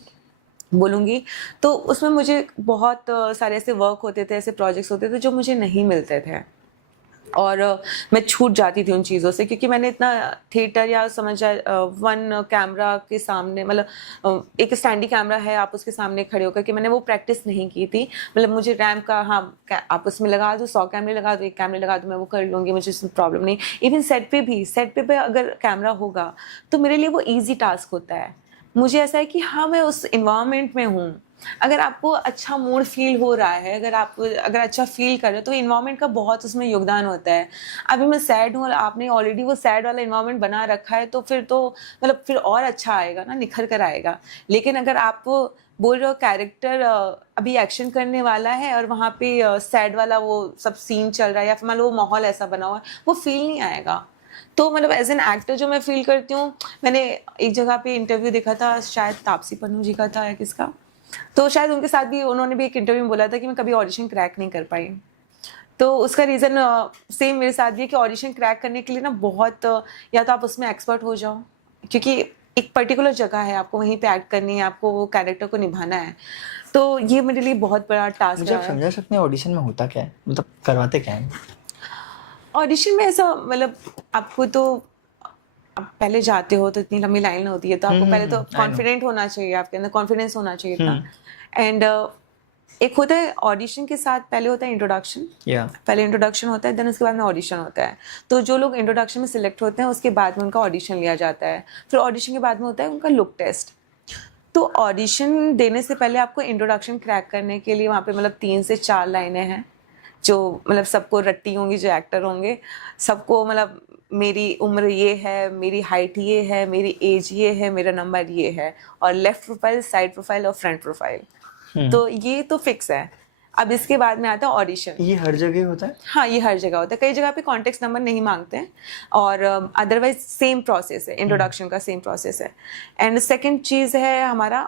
बोलूँगी, तो उसमें मुझे बहुत सारे ऐसे वर्क होते थे, ऐसे प्रोजेक्ट्स होते थे जो मुझे नहीं मिलते थे, और मैं छूट जाती थी उन चीज़ों से, क्योंकि मैंने इतना थिएटर या समझ जाए वन कैमरा के सामने, मतलब एक स्टैंडी कैमरा है, आप उसके सामने खड़े होकर के मैंने वो प्रैक्टिस नहीं की थी। मतलब मुझे रैम का, हाँ आप उसमें लगा दो, 100 कैमरे लगा दो, 1 कैमरे लगा दो, मैं वो कर लूँगी, मुझे इसमें प्रॉब्लम नहीं। इवन सेट पे अगर कैमरा होगा तो मेरे लिए वो ईजी टास्क होता है। मुझे ऐसा है कि हाँ मैं उस इन्वायरमेंट में हूँ, अगर आपको अच्छा मूड फील हो रहा है, अगर अच्छा फील कर रहे हो तो इन्वायरमेंट का बहुत उसमें योगदान होता है। अभी मैं सैड हूँ और आपने ऑलरेडी वो सैड वाला इन्वायरमेंट बना रखा है तो फिर तो मतलब फिर और अच्छा आएगा ना, निखर कर आएगा। लेकिन अगर आप बोल रहे हो कैरेक्टर अभी एक्शन करने वाला है और वहाँ पे सैड वाला वो सब सीन चल रहा है या फिर मान लो वो माहौल ऐसा बना हुआ है, वो फील नहीं आएगा। तो मतलब एज एन एक्टर जो मैं फील करती हूँ, मैंने एक जगह पे इंटरव्यू देखा था, शायद तापसी पन्नू जी का था या किसका, तो शायद उनके साथ भी उन्होंने भी एक इंटरव्यू में बोला था कि मैं कभी ऑडिशन क्रैक नहीं कर पाई। तो उसका रीज़न सेम मेरे साथ भी है कि ऑडिशन क्रैक करने के लिए ना बहुत या तो आप उसमें एक्सपर्ट हो जाओ, क्योंकि एक पर्टिकुलर जगह है, आपको वहीं पे एक्ट करनी है, आपको वो कैरेक्टर को निभाना है। तो ये मेरे लिए बहुत बड़ा टास्क मुझे रहा आप है। समझा सकते हैं ऑडिशन में होता क्या है, मतलब करवाते क्या है? ऑडिशन में ऐसा मतलब आपको तो आप पहले जाते हो तो इतनी लंबी लाइन होती है, तो आपको पहले तो आई नो। कॉन्फिडेंट होना चाहिए, आपके अंदर कॉन्फिडेंस होना चाहिए था। हम्म। एंड एक होता है ऑडिशन के साथ पहले होता है इंट्रोडक्शन, या पहले इंट्रोडक्शन होता है, देन उसके बाद में ऑडिशन होता है। तो जो लोग इंट्रोडक्शन में सिलेक्ट होते हैं उसके बाद में उनका ऑडिशन लिया जाता है, फिर ऑडिशन के बाद में होता है उनका लुक टेस्ट। तो ऑडिशन देने से पहले आपको इंट्रोडक्शन क्रैक करने के लिए वहाँ पे मतलब 3 से 4 लाइनें हैं जो मतलब सबको रट्टी होंगी, जो एक्टर होंगे सबको, मतलब मेरी उम्र ये है, मेरी हाइट ये है, मेरी एज ये है, मेरा नंबर ये है, और लेफ्ट प्रोफाइल, साइड प्रोफाइल और फ्रंट प्रोफाइल। तो ये तो फिक्स है। अब इसके बाद में आता है ऑडिशन। ये हर जगह होता है? हाँ, ये हर जगह होता है। कई जगह पे कॉन्टेक्स्ट नंबर नहीं मांगते हैं और अदरवाइज सेम प्रोसेस है, इंट्रोडक्शन का सेम प्रोसेस है। एंड सेकंड चीज़ है हमारा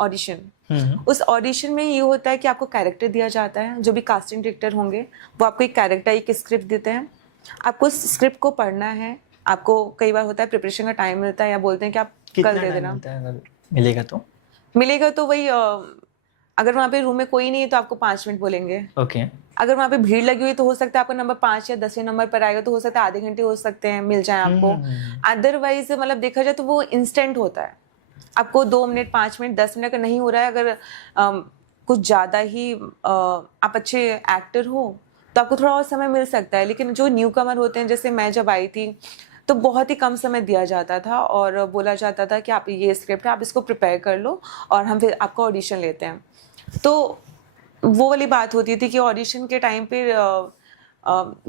ऑडिशन। उस ऑडिशन में ये होता है कि आपको कैरेक्टर दिया जाता है, जो भी कास्टिंग डायरेक्टर होंगे वो आपको एक कैरेक्टर, एक स्क्रिप्ट देते हैं, आपको उस स्क्रिप्ट को पढ़ना है। आपको कई बार होता है प्रिपरेशन का टाइम मिलता है या बोलते हैं कि आप कितना कल दे टाइम देना। मिलता है अगर मिलेगा तो? मिलेगा तो वही अगर वहाँ पे रूम में कोई नहीं है तो आपको 5 मिनट बोलेंगे। ओके। अगर वहाँ पे भीड़ लगी हुई तो हो सकता है आपका नंबर 5 या 10वें नंबर पर आएगा, तो हो सकता है आधे घंटे हो सकते हैं मिल जाए आपको। अदरवाइज मतलब देखा जाए तो वो इंस्टेंट होता है। आपको 2 मिनट, 5 मिनट, 10 मिनट का नहीं हो रहा है, अगर कुछ ज़्यादा ही आप अच्छे एक्टर हो तो आपको थोड़ा और समय मिल सकता है। लेकिन जो न्यू कमर होते हैं, जैसे मैं जब आई थी तो बहुत ही कम समय दिया जाता था और बोला जाता था कि आप ये स्क्रिप्ट है, आप इसको प्रिपेयर कर लो और हम फिर आपका ऑडिशन लेते हैं। तो वो वाली बात होती थी कि ऑडिशन के टाइम पे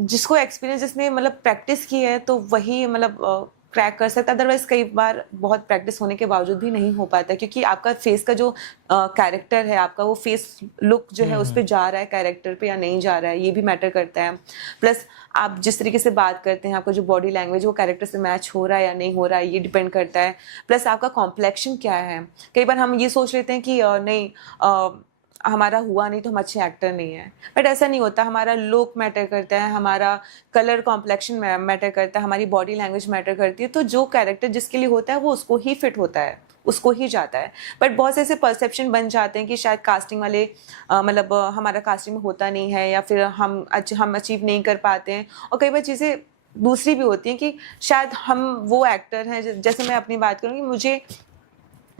जिसको एक्सपीरियंस, जिसने मतलब प्रैक्टिस की है तो वही मतलब क्रैक कर सकता है। अदरवाइज कई बार बहुत प्रैक्टिस होने के बावजूद भी नहीं हो पाता, क्योंकि आपका फेस का जो कैरेक्टर है, आपका वो फेस लुक जो है उस पर जा रहा है कैरेक्टर पे या नहीं जा रहा है, ये भी मैटर करता है। प्लस आप जिस तरीके से बात करते हैं, आपका जो बॉडी लैंग्वेज वो कैरेक्टर से मैच हो रहा है या नहीं हो रहा है, ये डिपेंड करता है। प्लस आपका कॉम्प्लेक्शन क्या है। कई बार हम ये सोच लेते हैं कि नहीं हमारा हुआ नहीं तो हम अच्छे एक्टर नहीं हैं, बट ऐसा नहीं होता। हमारा लुक मैटर करता है, हमारा कलर कॉम्प्लेक्शन मैटर करता है, हमारी बॉडी लैंग्वेज मैटर करती है। तो जो कैरेक्टर जिसके लिए होता है वो उसको ही फिट होता है, उसको ही जाता है। बट बहुत से ऐसे परसेप्शन बन जाते हैं कि शायद कास्टिंग वाले मतलब हमारा कास्टिंग में होता नहीं है या फिर हम अचीव नहीं कर पाते हैं। और कई बार चीज़ें दूसरी भी होती हैं कि शायद हम वो एक्टर हैं, जैसे मैं अपनी बात करूँगी,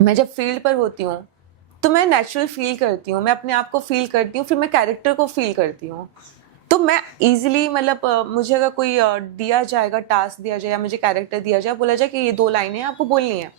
मैं जब फील्ड पर होती हूँ तो मैं नेचुरल फील करती हूँ, मैं अपने आप को फील करती हूँ, फिर मैं कैरेक्टर को फील करती हूँ। तो मैं इजीली मतलब मुझे अगर कोई दिया जाएगा, टास्क दिया जाए या मुझे कैरेक्टर दिया जाए, बोला जाए कि ये 2 लाइनें आपको बोलनी है,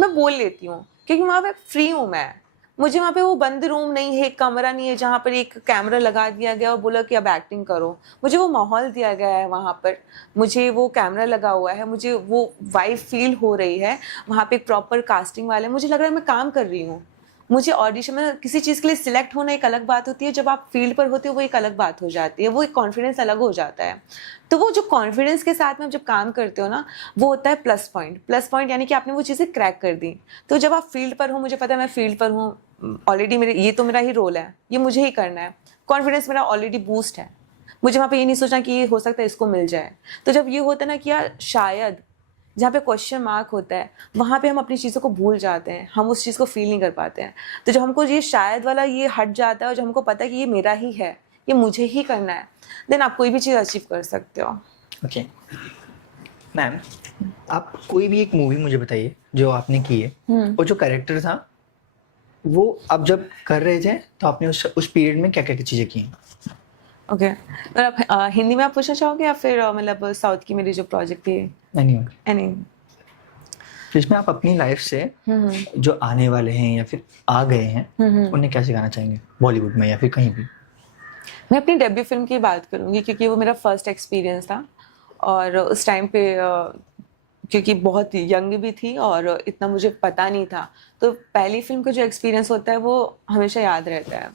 मैं बोल लेती हूँ, क्योंकि वहाँ पे फ्री हूँ मैं। मुझे वहाँ पे वो बंद रूम नहीं है, एक कमरा नहीं है जहाँ पर एक कैमरा लगा दिया गया और बोला कि अब एक्टिंग करो। मुझे वो माहौल दिया गया है वहाँ पर, मुझे वो कैमरा लगा हुआ है, मुझे वो वाइब फील हो रही है। वहाँ पे एक प्रॉपर कास्टिंग वाले, मुझे लग रहा है मैं काम कर रही हूँ। मुझे ऑडिशन में किसी चीज़ के लिए सिलेक्ट होना एक अलग बात होती है, जब आप फील्ड पर होते हो वो एक अलग बात हो जाती है, वो एक कॉन्फिडेंस अलग हो जाता है। तो वो जो कॉन्फिडेंस के साथ में जब काम करते हो ना, वो होता है प्लस पॉइंट। प्लस पॉइंट यानी कि आपने वो चीज़ें क्रैक कर दी। तो जब आप फील्ड पर हो, मुझे पता है मैं फील्ड पर हूँ ऑलरेडी, मेरे ये तो मेरा ही रोल है, ये मुझे ही करना है, कॉन्फिडेंस मेरा ऑलरेडी बूस्ट है। मुझे वहाँ पे ये नहीं सोचना कि ये हो सकता है इसको मिल जाए। तो जब ये होता है ना कि यार शायद, जहाँ पे क्वेश्चन मार्क होता है वहाँ पे हम अपनी चीज़ों को भूल जाते हैं, हम उस चीज़ को फील नहीं कर पाते हैं। तो जब हमको ये शायद वाला ये हट जाता है और जब हमको पता है कि ये मेरा ही है, ये मुझे ही करना है, देन आप कोई भी चीज़ अचीव कर सकते हो। ओके मैम, आप कोई भी एक मूवी मुझे बताइए जो आपने की है और जो कैरेक्टर था वो आप जब कर रहे थे तो आपने उस पीरियड में क्या क्या चीज़ें की? ओके, और आप हिंदी में आप पूछना चाहोगे या फिर मतलब साउथ की मेरी जो प्रोजेक्ट थी? एनी? एनी तो इसमें आप अपनी लाइफ से जो आने वाले हैं या फिर आ गए हैं उन्हें क्या सिखाना चाहेंगे, बॉलीवुड में या फिर कहीं भी? मैं अपनी डेब्यू फिल्म की बात करूंगी क्योंकि वो मेरा फर्स्ट एक्सपीरियंस था और उस टाइम पे क्योंकि बहुत यंग भी थी और इतना मुझे पता नहीं था, तो पहली फिल्म का जो एक्सपीरियंस होता है वो हमेशा याद रहता है।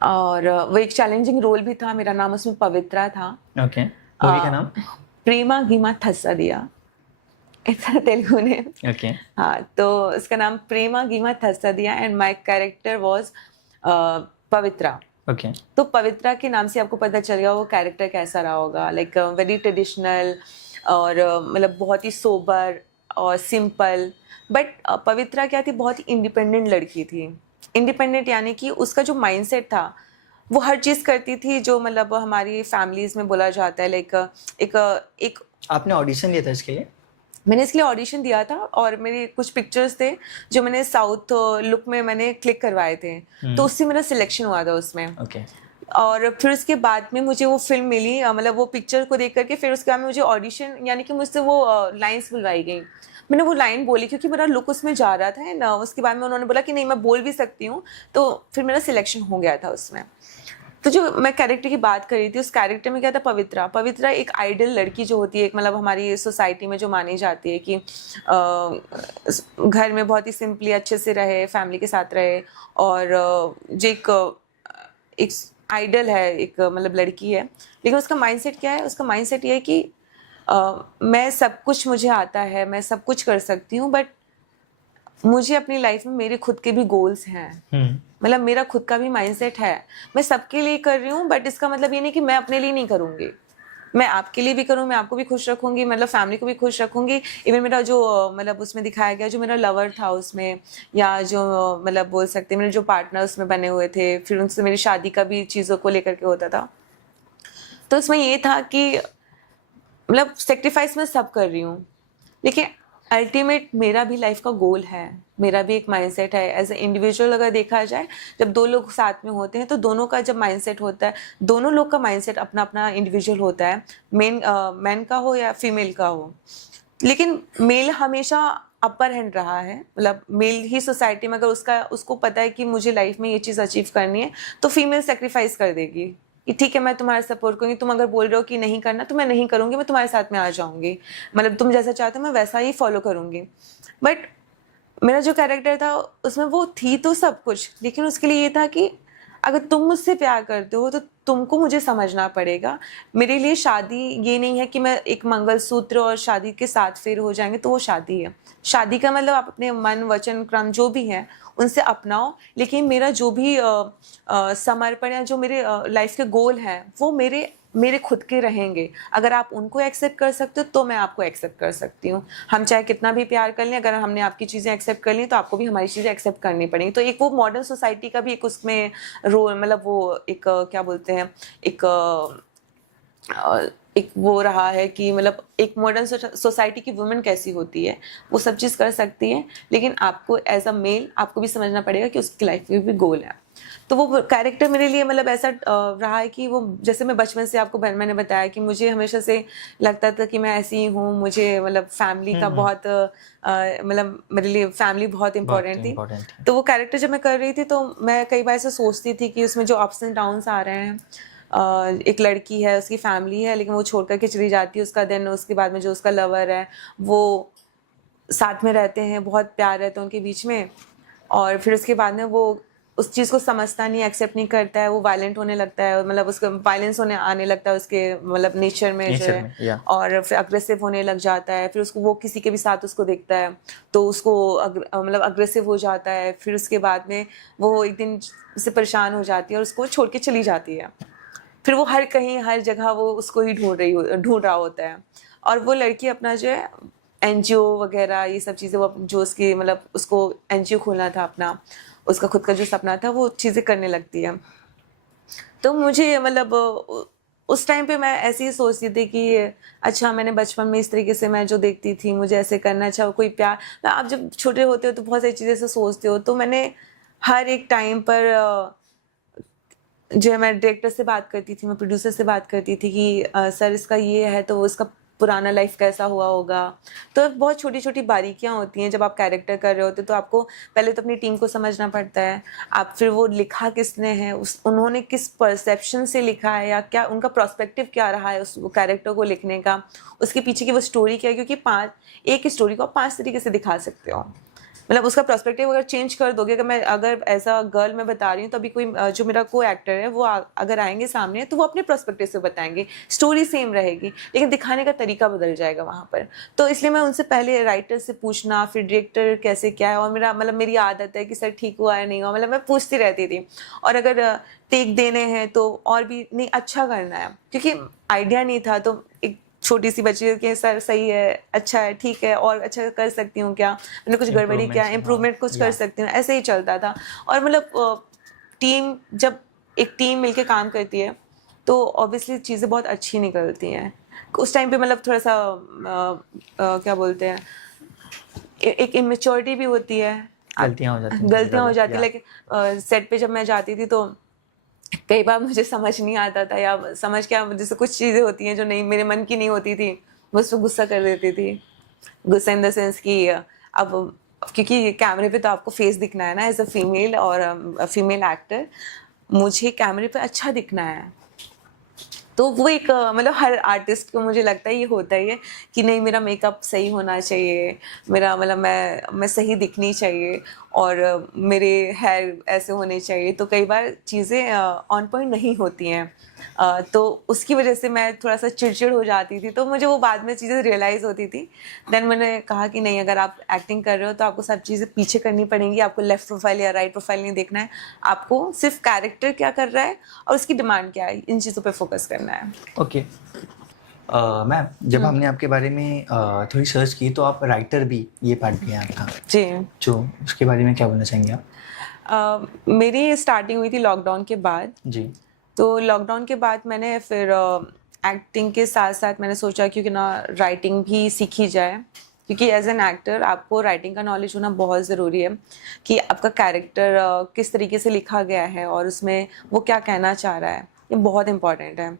और वो एक चैलेंजिंग रोल भी था। मेरा नाम उसमें पवित्रा था। ओके, मूवी का नाम? प्रेमा गीमा थस्सा दिया, इतना तेलुगु ने। ओके, हाँ, तो उसका नाम प्रेमा गीमा थस्सा दिया and my character was Pavitra. Okay, तो पवित्रा के नाम से आपको पता चल गया वो कैरेक्टर कैसा रहा होगा, लाइक वेरी ट्रेडिशनल और मतलब बहुत ही सोबर और सिंपल। बट पवित्रा क्या थी, बहुत ही इंडिपेंडेंट लड़की थी। इंडिपेंडेंट यानी कि उसका जो माइंडसेट था वो हर चीज़ करती थी जो मतलब हमारी फैमिलीज में बोला जाता है, लाइक एक एक आपने ऑडिशन दिया था इसके लिए? मैंने इसके लिए ऑडिशन दिया था और मेरे कुछ पिक्चर्स थे जो मैंने साउथ लुक में मैंने क्लिक करवाए थे, तो उससे मेरा सिलेक्शन हुआ था उसमें। ओके, और फिर उसके बाद में मुझे वो फिल्म मिली, मतलब वो पिक्चर को देख करके फिर उसके बाद में मुझे ऑडिशन यानी कि मुझसे वो लाइंस बुलवाई गई। मैंने वो लाइन बोली क्योंकि मेरा लुक उसमें जा रहा था ना। उसके बाद में उन्होंने बोला कि नहीं मैं बोल भी सकती हूँ, तो फिर मेरा सिलेक्शन हो गया था उसमें। तो जो मैं कैरेक्टर की बात कर रही थी, उस कैरेक्टर में क्या था, पवित्रा। पवित्रा एक आइडल लड़की जो होती है, एक मतलब हमारी सोसाइटी में जो मानी जाती है कि घर में बहुत ही सिंपली अच्छे से रहे, फैमिली के साथ रहे, और जो एक आइडल है, एक मतलब लड़की है। लेकिन उसका माइंडसेट क्या है, उसका माइंडसेट ये है कि मैं सब कुछ मुझे आता है, मैं सब कुछ कर सकती हूँ, बट मुझे अपनी लाइफ में मेरे खुद के भी गोल्स हैं। मतलब मेरा खुद का भी माइंडसेट है। मैं सबके लिए कर रही हूँ, बट इसका मतलब ये नहीं कि मैं अपने लिए नहीं करूँगी। मैं आपके लिए भी करूँ, मैं आपको भी खुश रखूँगी, मतलब फैमिली को भी खुश रखूँगी। इवन मेरा जो मतलब उसमें दिखाया गया जो मेरा लवर था उसमें, या जो मतलब बोल सकते हैं मेरे जो पार्टनर उसमें बने हुए थे, फिर उनसे मेरी शादी का भी चीज़ों को लेकर के होता था। तो उसमें ये था कि मतलब सेक्रीफाइस मैं सब कर रही हूँ, लेकिन अल्टीमेट मेरा भी लाइफ का गोल है, मेरा भी एक माइंडसेट है। एज ए इंडिविजुअल अगर देखा जाए, जब दो लोग साथ में होते हैं तो दोनों का जब माइंडसेट होता है, दोनों लोग का माइंडसेट अपना अपना इंडिविजुअल होता है, मैन का हो या फीमेल का हो। लेकिन मेल हमेशा अपर हैंड रहा है। मतलब मेल ही सोसाइटी में अगर उसको पता है कि मुझे लाइफ में ये चीज़ अचीव करनी है, तो फीमेल सेक्रीफाइस कर देगी कि ठीक है मैं तुम्हारा सपोर्ट करूंगी, तुम अगर बोल रहे हो कि नहीं करना तो मैं नहीं करूंगी, मैं तुम्हारे साथ में आ जाऊंगी, मतलब तुम जैसा चाहते हो मैं वैसा ही फॉलो करूंगी। बट मेरा जो कैरेक्टर था उसमें वो थी तो सब कुछ, लेकिन उसके लिए ये था कि अगर तुम मुझसे प्यार करते हो तो तुमको मुझे समझना पड़ेगा। मेरे लिए शादी ये नहीं है कि मैं एक मंगलसूत्र और शादी के 7 फेरे हो जाएंगे तो वो शादी है। शादी का मतलब आप अपने मन वचन क्रम जो भी है उनसे अपनाओ, लेकिन मेरा जो भी समर्पण या जो मेरे लाइफ के गोल हैं वो मेरे खुद के रहेंगे। अगर आप उनको एक्सेप्ट कर सकते हो तो मैं आपको एक्सेप्ट कर सकती हूँ। हम चाहे कितना भी प्यार कर लें, अगर हमने आपकी चीज़ें एक्सेप्ट कर ली तो आपको भी हमारी चीज़ें एक्सेप्ट करनी पड़ेंगी। तो एक वो मॉडर्न सोसाइटी का भी एक उसमें रोल, मतलब वो एक क्या बोलते हैं, एक वो रहा है कि मतलब एक मॉडर्न सोसाइटी की वुमेन कैसी होती है, वो सब चीज़ कर सकती है, लेकिन आपको एज अ मेल आपको भी समझना पड़ेगा कि उसकी लाइफ में भी गोल है। तो वो कैरेक्टर मेरे लिए मतलब ऐसा रहा है कि वो, जैसे मैं बचपन से आपको मैंने बताया कि मुझे हमेशा से लगता था कि मैं ऐसी ही हूँ, मुझे मतलब फैमिली का बहुत मतलब मेरे लिए फैमिली बहुत इंपॉर्टेंट थी। तो वो कैरेक्टर जब मैं कर रही थी तो मैं कई बार ऐसा सोचती थी कि उसमें जो अप्स एंड डाउन्स आ रहे हैं, एक लड़की है, उसकी फैमिली है, लेकिन वो छोड़ करके चली जाती है, उसका देन उसके बाद में जो उसका लवर है वो साथ में रहते हैं, बहुत प्यार रहता है उनके बीच में, और फिर उसके बाद में वो उस चीज़ को समझता नहीं, एक्सेप्ट नहीं करता है, वो वायलेंट होने लगता है, मतलब उसका वायलेंस होने आने लगता है उसके मतलब नेचर में जो है, और फिर अग्रेसिव होने लग जाता है। फिर उसको वो किसी के भी साथ उसको देखता है तो उसको मतलब अग्रेसिव हो जाता है। फिर उसके बाद में वो एक दिन उससे परेशान हो जाती है और उसको छोड़ के चली जाती है। फिर वो हर कहीं हर जगह वो उसको ही ढूंढ रहा होता है, और वो लड़की अपना जो है एनजीओ वगैरह ये सब चीज़ें, वो जो उसकी मतलब उसको एनजीओ खोलना था अपना, उसका खुद का जो सपना था वो चीज़ें करने लगती है। तो मुझे मतलब उस टाइम पे मैं ऐसे ही सोचती थी कि अच्छा मैंने बचपन में इस तरीके से मैं जो देखती थी मुझे ऐसे करना, अच्छा कोई प्यार, आप जब छोटे होते हो तो बहुत सारी चीज़ें से सोचते हो। तो मैंने हर एक टाइम पर जो है मैं डायरेक्टर से बात करती थी, मैं प्रोड्यूसर से बात करती थी कि सर इसका ये है, तो इसका पुराना लाइफ कैसा हुआ होगा। तो बहुत छोटी छोटी बारीकियाँ होती हैं जब आप कैरेक्टर कर रहे होते, तो आपको पहले तो अपनी टीम को समझना पड़ता है, आप फिर वो लिखा किसने है, उस उन्होंने किस परसेप्शन से लिखा है, या क्या उनका पर्सपेक्टिव क्या रहा है उस कैरेक्टर को लिखने का, उसके पीछे की वो स्टोरी क्या है, क्योंकि एक स्टोरी को आप 5 तरीके से दिखा सकते हो। मतलब उसका पर्सपेक्टिव अगर चेंज कर दोगे, अगर एज अ गर्ल मैं बता रही हूँ, तो अभी कोई जो मेरा को एक्टर है वो अगर आएंगे सामने तो वो अपने पर्सपेक्टिव से बताएंगे, स्टोरी सेम रहेगी लेकिन दिखाने का तरीका बदल जाएगा वहाँ पर। तो इसलिए मैं उनसे पहले राइटर से पूछना, फिर डायरेक्टर कैसे क्या है, और मेरी आदत है कि सर ठीक हुआ है नहीं हुआ, मतलब मैं पूछती रहती थी। और अगर टेक देने हैं तो और भी नहीं अच्छा करना है, क्योंकि आइडिया नहीं था, तो एक छोटी सी बच्ची के सर सही है, अच्छा है, ठीक है, और अच्छा कर सकती हूँ क्या, मैंने कुछ गड़बड़ी क्या, इम्प्रूवमेंट कुछ कर सकती हूँ, ऐसे ही चलता था। और मतलब टीम, जब एक टीम मिलके काम करती है तो ऑब्वियसली चीज़ें बहुत अच्छी निकलती हैं। उस टाइम पे मतलब थोड़ा सा क्या बोलते हैं, एक इमेच्योरिटी भी होती है, गलतियाँ हो जाती है। लेकिन सेट पे जब मैं जाती थी तो कई बार मुझे समझ नहीं आता था, या समझ क्या, जैसे कुछ चीज़ें होती हैं जो नहीं मेरे मन की नहीं होती थी, मैं उस पर गुस्सा कर देती थी। गुस्सा इन द सेंस कि अब क्योंकि कैमरे पे तो आपको फेस दिखना है ना, एज अ फीमेल और फीमेल एक्टर, मुझे कैमरे पे अच्छा दिखना है। तो वो एक मतलब हर आर्टिस्ट को मुझे लगता है ये होता ही है कि नहीं, मेरा मेकअप सही होना चाहिए, मेरा मतलब मैं सही दिखनी चाहिए, और मेरे हेयर ऐसे होने चाहिए। तो कई बार चीज़ें ऑन पॉइंट नहीं होती हैं, तो उसकी वजह से मैं थोड़ा सा चिड़चिड़ हो जाती थी। तो मुझे वो बाद में चीज़ें रियलाइज़ होती थी। देन मैंने कहा कि नहीं, अगर आप एक्टिंग कर रहे हो तो आपको सब चीज़ें पीछे करनी पड़ेंगी, आपको लेफ्ट प्रोफाइल या राइट प्रोफाइल नहीं देखना है, आपको सिर्फ कैरेक्टर क्या कर रहा है और उसकी डिमांड क्या है, इन चीज़ों पे फोकस करना है। ओके मैम, जब हमने आपके बारे में थोड़ी सर्च की तो आप राइटर भी, ये पार्ट भी है आपका जी। जो, उसके बारे में क्या बोलना चाहेंगे आप? मेरी स्टार्टिंग हुई थी लॉकडाउन के बाद। जी। तो लॉकडाउन के बाद मैंने फिर एक्टिंग के साथ साथ मैंने सोचा क्योंकि ना राइटिंग भी सीखी जाए, क्योंकि एज एन एक्टर आपको राइटिंग का नॉलेज होना बहुत ज़रूरी है कि आपका कैरेक्टर किस तरीके से लिखा गया है और उसमें वो क्या कहना चाह रहा है, ये बहुत इम्पॉर्टेंट है।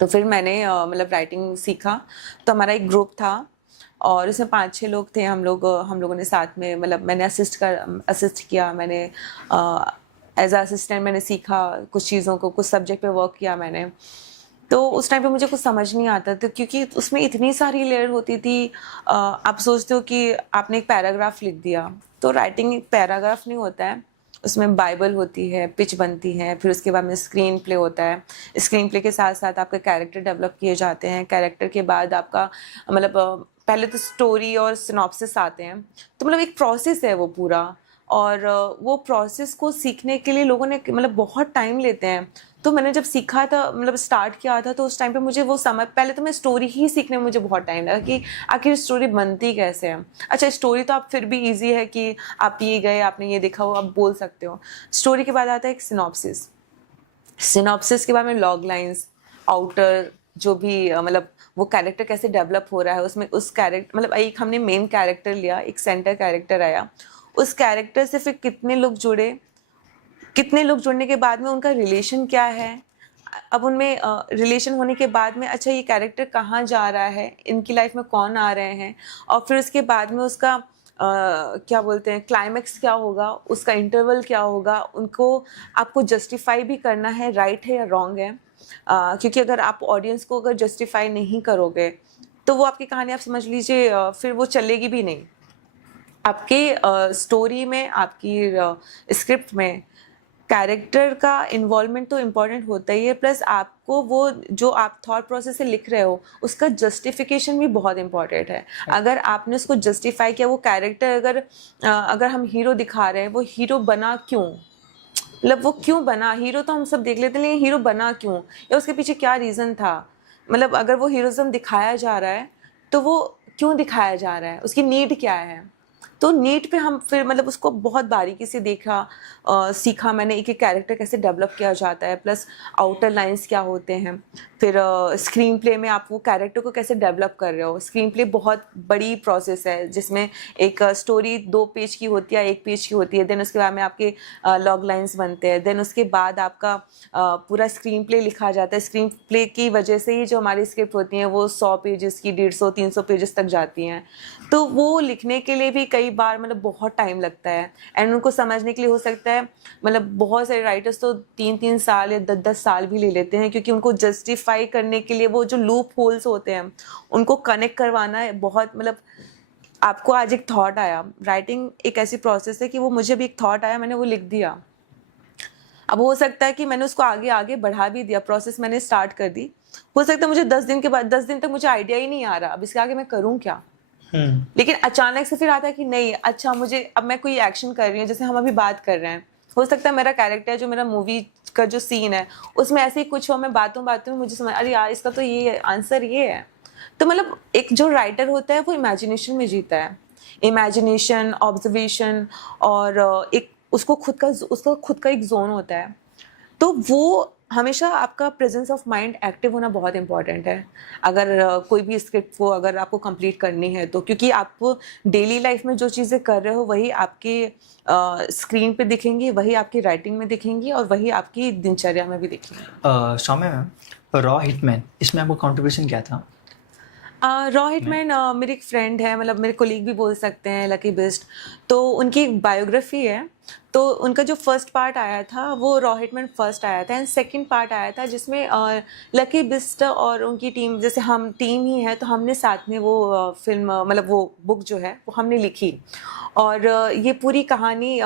तो फिर मैंने मतलब राइटिंग सीखा। तो हमारा एक ग्रुप था और उसमें 5-6 लोग थे। हम लोगों ने साथ में, मतलब मैंने असिस्ट किया, मैंने एज अ असिस्टेंट मैंने सीखा कुछ चीज़ों को, कुछ सब्जेक्ट पे वर्क किया मैंने। तो उस टाइम पे मुझे कुछ समझ नहीं आता था क्योंकि उसमें इतनी सारी लेयर होती थी। आप सोचते हो कि आपने एक पैराग्राफ लिख दिया, तो राइटिंग एक पैराग्राफ नहीं होता है, उसमें बाइबल होती है, पिच बनती है, फिर उसके बाद में स्क्रीन प्ले होता है। स्क्रीन प्ले के साथ साथ आपके कैरेक्टर डेवलप किए जाते हैं, कैरेक्टर के बाद आपका मतलब पहले तो स्टोरी और सिनॉप्सिस आते हैं। तो मतलब एक प्रोसेस है वो पूरा, और वो प्रोसेस को सीखने के लिए लोगों ने मतलब बहुत टाइम लेते हैं। तो मैंने जब सीखा था, मतलब स्टार्ट किया था, तो उस टाइम पे मुझे वो समझ, पहले तो मैं स्टोरी ही सीखने में मुझे बहुत टाइम लगा कि आखिर स्टोरी बनती कैसे है। अच्छा, स्टोरी तो आप फिर भी इजी है कि आप ये गए, आपने ये देखा, वो आप बोल सकते हो। स्टोरी के बाद आता है एक सिनॉप्सिस। सिनॉप्सिस के बाद में लॉग लाइंस, आउटर, जो भी मतलब वो कैरेक्टर कैसे डेवलप हो रहा है उसमें, उस कैरेक्टर मतलब एक हमने मेन कैरेक्टर लिया, एक सेंटर कैरेक्टर आया, उस कैरेक्टर से फिर कितने लोग जुड़े, कितने लोग जुड़ने के बाद में उनका रिलेशन क्या है। अब उनमें रिलेशन होने के बाद में अच्छा ये कैरेक्टर कहाँ जा रहा है, इनकी लाइफ में कौन आ रहे हैं, और फिर उसके बाद में उसका क्या बोलते हैं क्लाइमेक्स क्या होगा, उसका इंटरवल क्या होगा, उनको आपको जस्टिफाई भी करना है, राइट है या रॉन्ग है। क्योंकि अगर आप ऑडियंस को अगर जस्टिफाई नहीं करोगे तो वो आपकी कहानी, आप समझ लीजिए फिर वो चलेगी भी नहीं। आपके स्टोरी में, आपकी स्क्रिप्ट में कैरेक्टर का इन्वॉल्वमेंट तो इम्पॉर्टेंट होता ही है, प्लस आपको वो जो आप थॉट प्रोसेस से लिख रहे हो उसका जस्टिफिकेशन भी बहुत इम्पॉर्टेंट है। अगर आपने उसको जस्टिफाई किया, वो कैरेक्टर अगर हम हीरो दिखा रहे हैं, वो हीरो बना क्यों, मतलब वो क्यों बना, हीरो तो हम सब देख लेते हैं लेकिन हीरो बना क्यों, या उसके पीछे क्या रीज़न था। मतलब अगर वो हीरोइज्म दिखाया जा रहा है तो वो क्यों दिखाया जा रहा है, उसकी नीड क्या है। तो तो नीट पे हम फिर मतलब उसको बहुत बारीकी से देखा, सीखा मैंने एक एक कैरेक्टर कैसे डेवलप किया जाता है, प्लस आउटर लाइंस क्या होते हैं, फिर स्क्रीन प्ले में आप वो कैरेक्टर को कैसे डेवलप कर रहे हो। स्क्रीन प्ले बहुत बड़ी प्रोसेस है जिसमें एक स्टोरी 2 पेज की होती है, 1 पेज की होती है, देन उसके बाद में आपके लॉग लाइंस बनते हैं, देन उसके बाद आपका पूरा स्क्रीन प्ले लिखा जाता है। स्क्रीन प्ले की वजह से ही जो हमारी स्क्रिप्ट होती हैं वो 100 पेजेस की, 150-300 पेजेस तक जाती हैं। तो वो लिखने के लिए भी कई बार मतलब बहुत टाइम लगता है, एंड उनको समझने के लिए हो सकता है मतलब बहुत सारे राइटर्स तो 3-3 साल या 10-10 साल भी ले लेते हैं, क्योंकि उनको जस्टिफाई करने के लिए वो जो लूप होल्स होते हैं उनको कनेक्ट करवाना है बहुत। मतलब आपको आज एक थॉट आया, राइटिंग एक ऐसी प्रोसेस है कि वो मुझे भी एक थॉट आया, मैंने वो लिख दिया। अब हो सकता है कि मैंने उसको आगे आगे बढ़ा भी दिया, प्रोसेस मैंने स्टार्ट कर दी, हो सकता है मुझे 10 दिन के बाद 10 दिन तक मुझे आइडिया ही नहीं आ रहा अब इसके आगे मैं करूँ क्या। लेकिन अचानक से फिर आता है कि नहीं, अच्छा मुझे अब मैं कोई एक्शन कर रही हूँ, जैसे हम अभी बात कर रहे हैं, हो सकता है मेरा कैरेक्टर जो मेरा मूवी का जो सीन है उसमें ऐसे ही कुछ हो, मैं बातों बातों में मुझे समझ, अरे यार इसका तो ये आंसर ये है। तो मतलब एक जो राइटर होता है वो इमेजिनेशन में जीता है, इमेजिनेशन, ऑब्जर्वेशन, और एक उसका खुद का एक जोन होता है। तो वो हमेशा आपका प्रेजेंस ऑफ माइंड एक्टिव होना बहुत इंपॉर्टेंट है अगर कोई भी स्क्रिप्ट को अगर आपको कंप्लीट करनी है तो, क्योंकि आप डेली लाइफ में जो चीज़ें कर रहे हो वही आपके स्क्रीन पे दिखेंगी, वही आपकी राइटिंग में दिखेंगी, और वही आपकी दिनचर्या में भी दिखेंगी। सौम्या मैम, रॉ हिटमैन इसमें आपको कंट्रीब्यूशन क्या था? रॉ हिटमैन मेरी एक फ्रेंड है, मतलब मेरे कोलीग भी बोल सकते हैं, लकी बिस्ट। तो उनकी एक बायोग्राफी है, तो उनका जो फर्स्ट पार्ट आया था वो रॉ हिटमैन फर्स्ट आया था, एंड सेकंड पार्ट आया था जिसमें लकी बिस्ट और उनकी टीम, जैसे हम टीम ही है तो हमने साथ में वो फिल्म मतलब वो बुक जो है वो हमने लिखी। और ये पूरी कहानी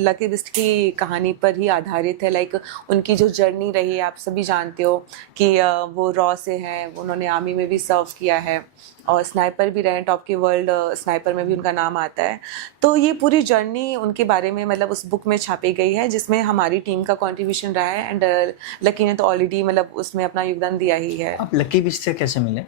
लकी बिस्ट की कहानी पर ही आधारित है। लाइक उनकी जो जर्नी रही, आप सभी जानते हो कि वो रॉ से हैं, उन्होंने आर्मी में भी सर्व किया है और स्नाइपर भी रहे, टॉप के वर्ल्ड स्नाइपर में भी उनका नाम आता है। तो ये पूरी जर्नी उनके बारे में मतलब उस बुक में छापी गई है, जिसमें हमारी टीम का कंट्रीब्यूशन रहा है, एंड लकी ने तो ऑलरेडी मतलब उसमें अपना योगदान दिया ही है। आप लकी बिस्ट से कैसे मिले?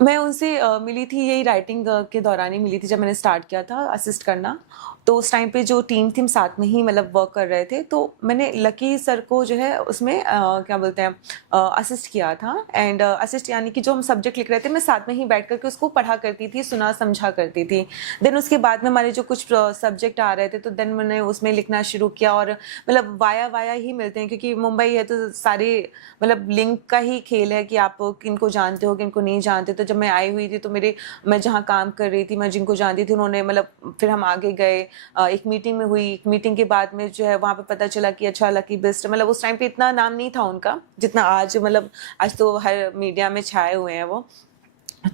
मैं उनसे मिली थी, यही राइटिंग के दौरान ही मिली थी जब मैंने स्टार्ट किया था असिस्ट करना। तो उस टाइम पे जो टीम थी हम साथ में ही मतलब वर्क कर रहे थे, तो मैंने लकी सर को जो है उसमें क्या बोलते हैं असिस्ट किया था। एंड असिस्ट यानी कि जो हम सब्जेक्ट लिख रहे थे मैं साथ में ही बैठ करके उसको पढ़ा करती थी, सुना समझा करती थी। देन उसके बाद में हमारे जो कुछ सब्जेक्ट आ रहे थे तो देन मैंने उसमें लिखना शुरू किया, और मतलब वाया वाया ही मिलते हैं क्योंकि मुंबई है तो सारे मतलब लिंक का ही खेल है कि आप किनको जानते हो किनको नहीं जानते। तो जब मैं आई हुई थी तो मैं जहाँ काम कर रही थी, मैं जिनको जानती थी उन्होंने मतलब फिर हम आगे गए, एक मीटिंग में हुई, एक मीटिंग के बाद में जो है वहाँ पे पता चला कि अच्छा लकी बेस्ट, मतलब उस टाइम पे इतना नाम नहीं था उनका जितना आज, मतलब आज तो हर मीडिया में छाए हुए हैं वो।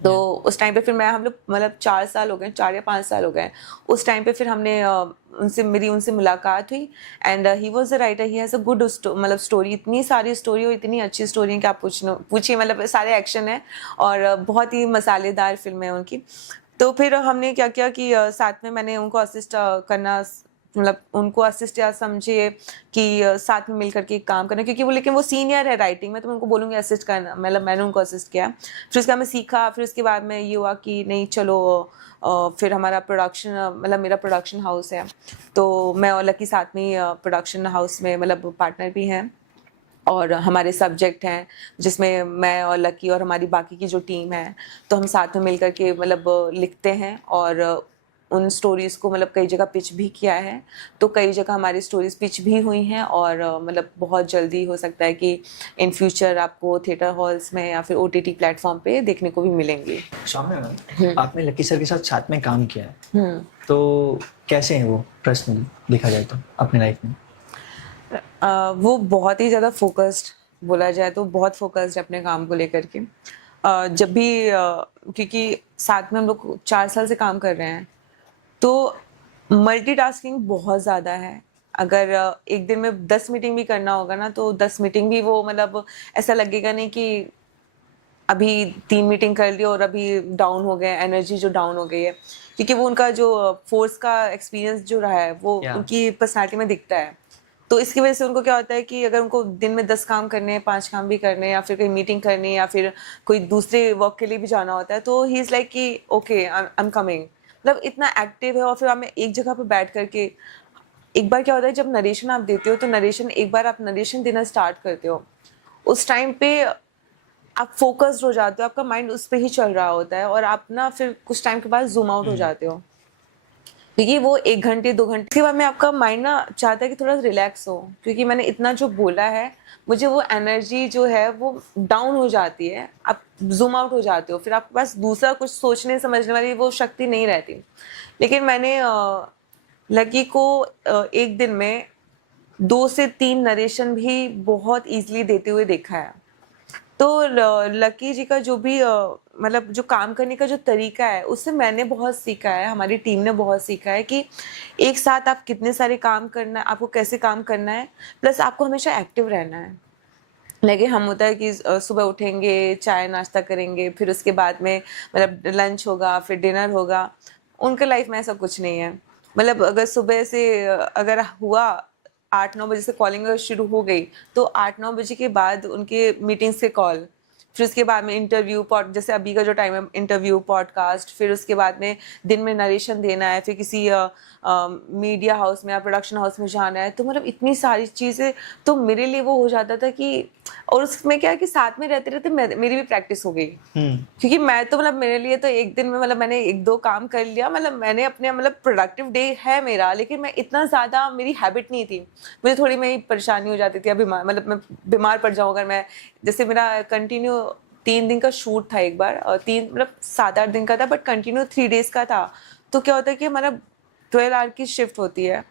तो उस टाइम पे फिर हम लोग मतलब 4 साल हो गए, 4 या 5 साल हो गए। उस टाइम पे फिर हमने मेरी उनसे मुलाकात हुई, and he was a writer, he has a good मतलब स्टोरी, इतनी सारी स्टोरी और इतनी अच्छी स्टोरी है कि आप पूछिए, मतलब सारे एक्शन है और बहुत ही मसालेदार फिल्म है उनकी। तो फिर हमने क्या किया कि साथ में मैंने उनको असिस्ट करना, मतलब उनको असिस्ट या समझिए कि साथ में मिल करके काम करना, क्योंकि लेकिन वो सीनियर है राइटिंग में, तो मैं उनको बोलूँगी असिस्ट करना, मतलब मैंने उनको असिस्ट किया। फिर उसके बाद मैं सीखा, फिर उसके बाद में ये हुआ कि नहीं चलो फिर हमारा प्रोडक्शन, मतलब मेरा प्रोडक्शन हाउस है तो मैं और लकी साथ में ही प्रोडक्शन हाउस में मतलब पार्टनर भी हैं, और हमारे सब्जेक्ट हैं जिसमें मैं और लकी और हमारी बाकी की जो टीम है, तो हम साथ में मिलकर के मतलब लिखते हैं, और उन स्टोरीज़ को मतलब कई जगह पिच भी किया है, तो कई जगह हमारी स्टोरीज पिच भी हुई हैं, और मतलब बहुत जल्दी हो सकता है कि इन फ्यूचर आपको थिएटर हॉल्स में या फिर OTT प्लेटफॉर्म पे देखने को भी मिलेंगी। सौम्या मैम, आपने लकी सर के साथ में काम किया है, तो कैसे हैं वो पर्सनली देखा जाए तो अपनी लाइफ में? वो बहुत ही ज़्यादा फोकस्ड, बोला जाए तो बहुत फोकस्ड है अपने काम को लेकर के। जब भी क्योंकि साथ में हम लोग 4 साल से काम कर रहे हैं, तो मल्टीटास्किंग बहुत ज़्यादा है। अगर एक दिन में 10 मीटिंग भी करना होगा ना, तो 10 मीटिंग भी वो मतलब ऐसा लगेगा नहीं कि अभी 3 मीटिंग कर ली और अभी डाउन हो गए, एनर्जी जो डाउन हो गई है, क्योंकि वो उनका जो फोर्स का एक्सपीरियंस जो रहा है वो उनकी पर्सनालिटी में दिखता है। तो इसकी वजह से उनको क्या होता है कि अगर उनको दिन में 10 काम करने हैं, 5 काम भी करने हैं, या फिर कोई मीटिंग करनी है या फिर कोई दूसरे वर्क के लिए भी जाना होता है, तो ही इज़ लाइक कि ओके आई एम कमिंग, मतलब इतना एक्टिव है, और फिर हमें एक जगह पे बैठ करके, एक बार क्या होता है जब नरेशन आप देते हो तो नरेशन, एक बार आप नरेशन देना स्टार्ट करते हो, उस टाइम पे आप फोकस्ड हो जाते हो, आपका माइंड उस पे ही चल रहा होता है, और आप ना फिर कुछ टाइम के बाद जूम आउट हो जाते हो, क्योंकि वो 1 घंटे 2 घंटे के बाद में आपका माइंड ना चाहता है कि थोड़ा रिलैक्स हो, क्योंकि मैंने इतना जो बोला है, मुझे वो एनर्जी जो है वो डाउन हो जाती है, आप जूम आउट हो जाते हो, फिर आपके पास दूसरा कुछ सोचने समझने वाली वो शक्ति नहीं रहती। लेकिन मैंने लकी को एक दिन में 2 से 3 नरेशन भी बहुत इजीली देते हुए देखा है। तो लकी जी का जो भी मतलब जो काम करने का जो तरीका है, उससे मैंने बहुत सीखा है, हमारी टीम ने बहुत सीखा है कि एक साथ आप कितने सारे काम करना है, आपको कैसे काम करना है, प्लस आपको हमेशा एक्टिव रहना है। लेकिन हम होता है कि सुबह उठेंगे, चाय नाश्ता करेंगे, फिर उसके बाद में मतलब लंच होगा, फिर डिनर होगा। उनके लाइफ में ऐसा कुछ नहीं है। मतलब अगर सुबह से अगर हुआ 8-9 बजे से कॉलिंग शुरू हो गई, तो 8-9 बजे के बाद उनके मीटिंग्स के कॉल, फिर उसके बाद में इंटरव्यू पॉड, जैसे अभी का जो टाइम है इंटरव्यू पॉडकास्ट, फिर उसके बाद में दिन में नरेशन देना है, फिर किसी मीडिया हाउस में या प्रोडक्शन हाउस में जाना है, तो मतलब इतनी सारी चीज़ें, तो मेरे लिए वो हो जाता था कि, और उसमें क्या है कि साथ में रहते रहते मेरी भी प्रैक्टिस हो गई, क्योंकि मैं तो मतलब मेरे लिए तो एक दिन में मतलब मैंने 1-2 काम कर लिया, मतलब मैंने अपने मतलब प्रोडक्टिव डे है मेरा, लेकिन मैं इतना ज़्यादा मेरी हैबिट नहीं थी, मुझे थोड़ी मेरी परेशानी हो जाती थी, अभी मतलब मैं बीमार पड़ जाऊँ अगर मैं, जैसे मेरा कंटिन्यू 3 दिन का शूट था एक बार, और 3 मतलब 7-8 दिन का था, बट कंटिन्यू 3 डेज का था। तो क्या होता है कि हमारा 12 आवर की शिफ्ट होती है,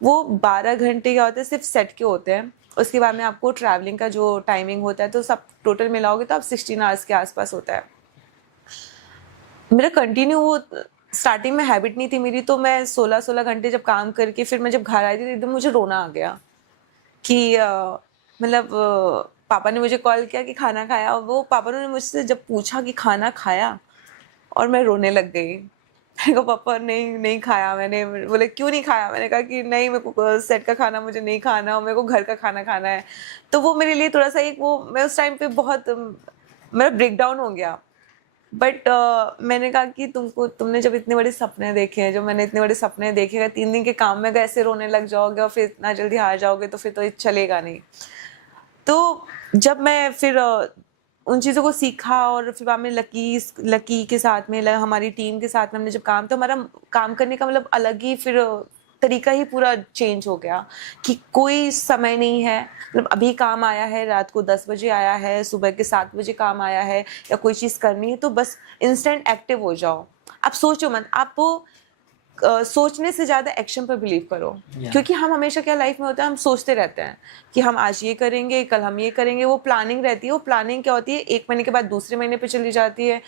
वो 12 घंटे क्या होते हैं सिर्फ सेट के होते हैं, उसके बाद में आपको ट्रैवलिंग का जो टाइमिंग होता है, तो सब टोटल मिलाओगे तो आप 16 आवर्स के आसपास होता है। मेरा कंटिन्यू वो स्टार्टिंग में हैबिट नहीं थी मेरी, तो मैं 16-16 घंटे जब काम करके फिर मैं जब घर आई थी तो एकदम मुझे रोना आ गया कि मतलब पापा ने मुझे कॉल किया कि खाना खाया, और वो पापा ने मुझसे जब पूछा कि खाना खाया, और मैं रोने लग गई। मैंने कहा पापा नहीं नहीं खाया मैंने। बोले क्यों नहीं खाया? मैंने कहा कि नहीं, मेरे को सेट का खाना मुझे नहीं खाना, मेरे को घर का खाना खाना है। तो वो मेरे लिए थोड़ा सा एक वो, मैं उस टाइम पे बहुत मेरा ब्रेक डाउन हो गया। बट मैंने कहा कि तुमने जब इतने बड़े सपने देखे हैं, जब मैंने इतने बड़े सपने देखे हैं, 3 दिन के काम में अगर ऐसे रोने लग जाओगे और फिर इतना जल्दी हार जाओगे तो फिर तो ये चलेगा नहीं। तो जब मैं फिर उन चीज़ों को सीखा, और फिर बाद में लकी के साथ में हमारी टीम के साथ में हमने जब काम, तो हमारा काम करने का मतलब अलग ही फिर तरीका ही पूरा चेंज हो गया कि कोई समय नहीं है, मतलब अभी काम आया है, रात को 10 बजे आया है, सुबह के 7 बजे काम आया है, या कोई चीज़ करनी है तो बस इंस्टेंट एक्टिव हो जाओ। आप सोचो मत, आप सोचने से ज़्यादा एक्शन पर बिलीव करो। क्योंकि हम हमेशा क्या लाइफ में होता है, हम सोचते रहते हैं कि हम आज ये करेंगे, कल हम ये करेंगे, वो प्लानिंग रहती है। वो प्लानिंग क्या होती है, 1 महीने के बाद दूसरे महीने पे चली जाती है,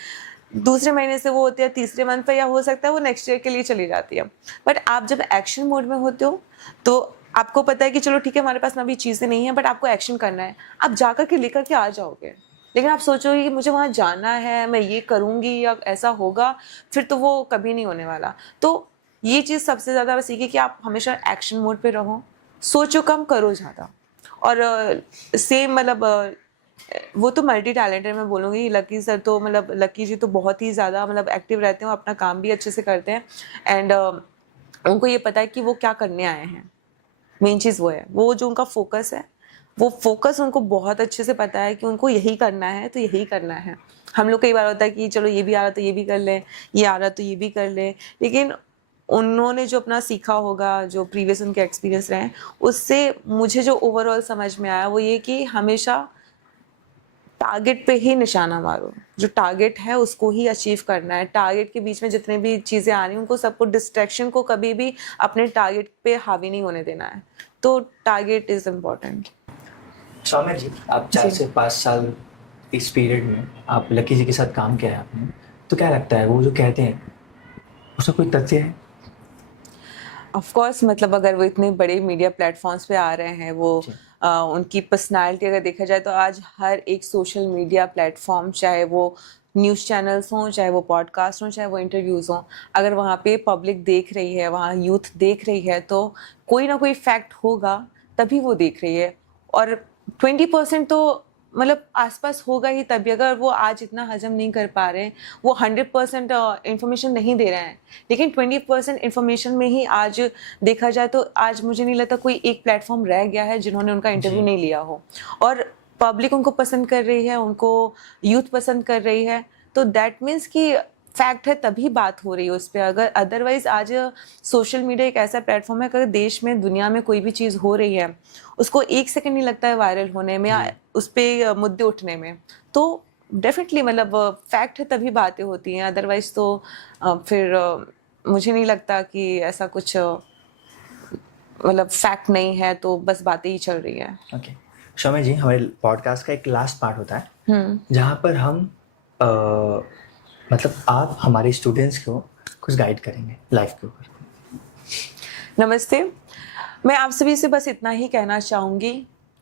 दूसरे महीने से वो होती है तीसरे मंथ पे, या हो सकता है वो नेक्स्ट ईयर के लिए चली जाती है। बट आप जब एक्शन मोड में होते हो तो आपको पता है कि चलो ठीक है, हमारे पास ना भी चीज़ें नहीं है, बट आपको एक्शन करना है, आप जाकर के लेकर के आ जाओगे। लेकिन आप सोचोगे कि मुझे वहाँ जाना है, मैं ये करूँगी या ऐसा होगा, फिर तो वो कभी नहीं होने वाला। तो ये चीज़ सबसे ज़्यादा सीखी कि आप हमेशा एक्शन मोड पे रहो, सोचो कम, करो ज़्यादा। और सेम मतलब वो तो मल्टी टैलेंटेड मैं बोलूँगी। लकी सर तो मतलब लकी जी तो बहुत ही ज़्यादा मतलब एक्टिव रहते हैं, वो अपना काम भी अच्छे से करते हैं, एंड उनको ये पता है कि वो क्या करने आए हैं। मेन चीज़ वो है, वो जो उनका फोकस है, वो फोकस उनको बहुत अच्छे से पता है कि उनको यही करना है तो यही करना है। हम लोग कई बार होता है कि चलो ये भी आ रहा तो ये भी कर लें, ये आ रहा तो ये भी कर लें, लेकिन उन्होंने जो अपना सीखा होगा, जो प्रीवियस उनके एक्सपीरियंस रहे हैं, उससे मुझे जो ओवरऑल समझ में आया वो ये कि हमेशा टारगेट पे ही निशाना मारो, जो टारगेट है उसको ही अचीव करना है। टारगेट के बीच में जितने भी चीज़ें आ रही हैं उनको सबको, डिस्ट्रैक्शन को कभी भी अपने टारगेट पे हावी नहीं होने देना है। तो टारगेट इज़ इम्पोर्टेंट। सौम्या जी, आप 4 जी। से 5 साल इस पीरियड में आप लकी जी के साथ काम किया है आपने, तो क्या लगता है वो जो कहते हैं उसका कोई तथ्य है? ऑफ कोर्स, मतलब अगर वो इतने बड़े मीडिया प्लेटफॉर्म्स पे आ रहे हैं, वो जी। उनकी पर्सनालिटी अगर देखा जाए तो आज हर एक सोशल मीडिया प्लेटफॉर्म, चाहे वो न्यूज़ चैनल्स हों, चाहे वो पॉडकास्ट हों, चाहे वो इंटरव्यूज़ हों, अगर वहाँ पे पब्लिक देख रही है, वहाँ यूथ देख रही है, तो कोई ना कोई फैक्ट होगा, तभी वो देख रही है। और 20% तो मतलब आसपास होगा ही तभी, अगर वो आज इतना हजम नहीं कर पा रहे हैं, वो 100% इंफॉर्मेशन नहीं दे रहे हैं, लेकिन 20% इंफॉर्मेशन में ही आज देखा जाए तो आज मुझे नहीं लगता कोई एक प्लेटफॉर्म रह गया है जिन्होंने उनका इंटरव्यू जी। नहीं लिया हो, और पब्लिक उनको पसंद कर रही है, उनको यूथ पसंद कर रही है, तो दैट मीन्स कि फैक्ट है तभी बात हो रही है उस पर। अगर अदरवाइज आज सोशल मीडिया एक ऐसा प्लेटफॉर्म है, अगर देश में दुनिया में कोई भी चीज़ हो रही है उसको 1 सेकंड नहीं लगता है वायरल होने में या उस पर मुद्दे उठने में, तो डेफिनेटली मतलब फैक्ट है तभी बातें होती हैं, अदरवाइज तो फिर मुझे नहीं लगता कि ऐसा कुछ मतलब फैक्ट नहीं है तो बस बातें ही चल रही है। ओके शौम्य जी, हमारे पॉडकास्ट का एक लास्ट पार्ट होता है जहाँ पर हम मतलब आप हमारे स्टूडेंट्स को कुछ गाइड करेंगे लाइफ के ऊपर। नमस्ते, मैं आप सभी से बस इतना ही कहना चाहूँगी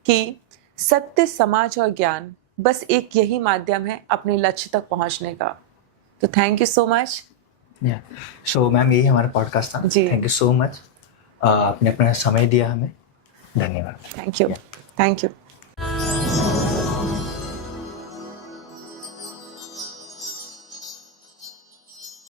कि सत्य, समाज और ज्ञान बस एक यही माध्यम है अपने लक्ष्य तक पहुँचने का। तो थैंक यू सो मच। या सो मैम, यही हमारा पॉडकास्ट था। जी। थैंक यू सो मच, आपने अपना समय दिया हमें, धन्यवाद। Thank you. Thank you.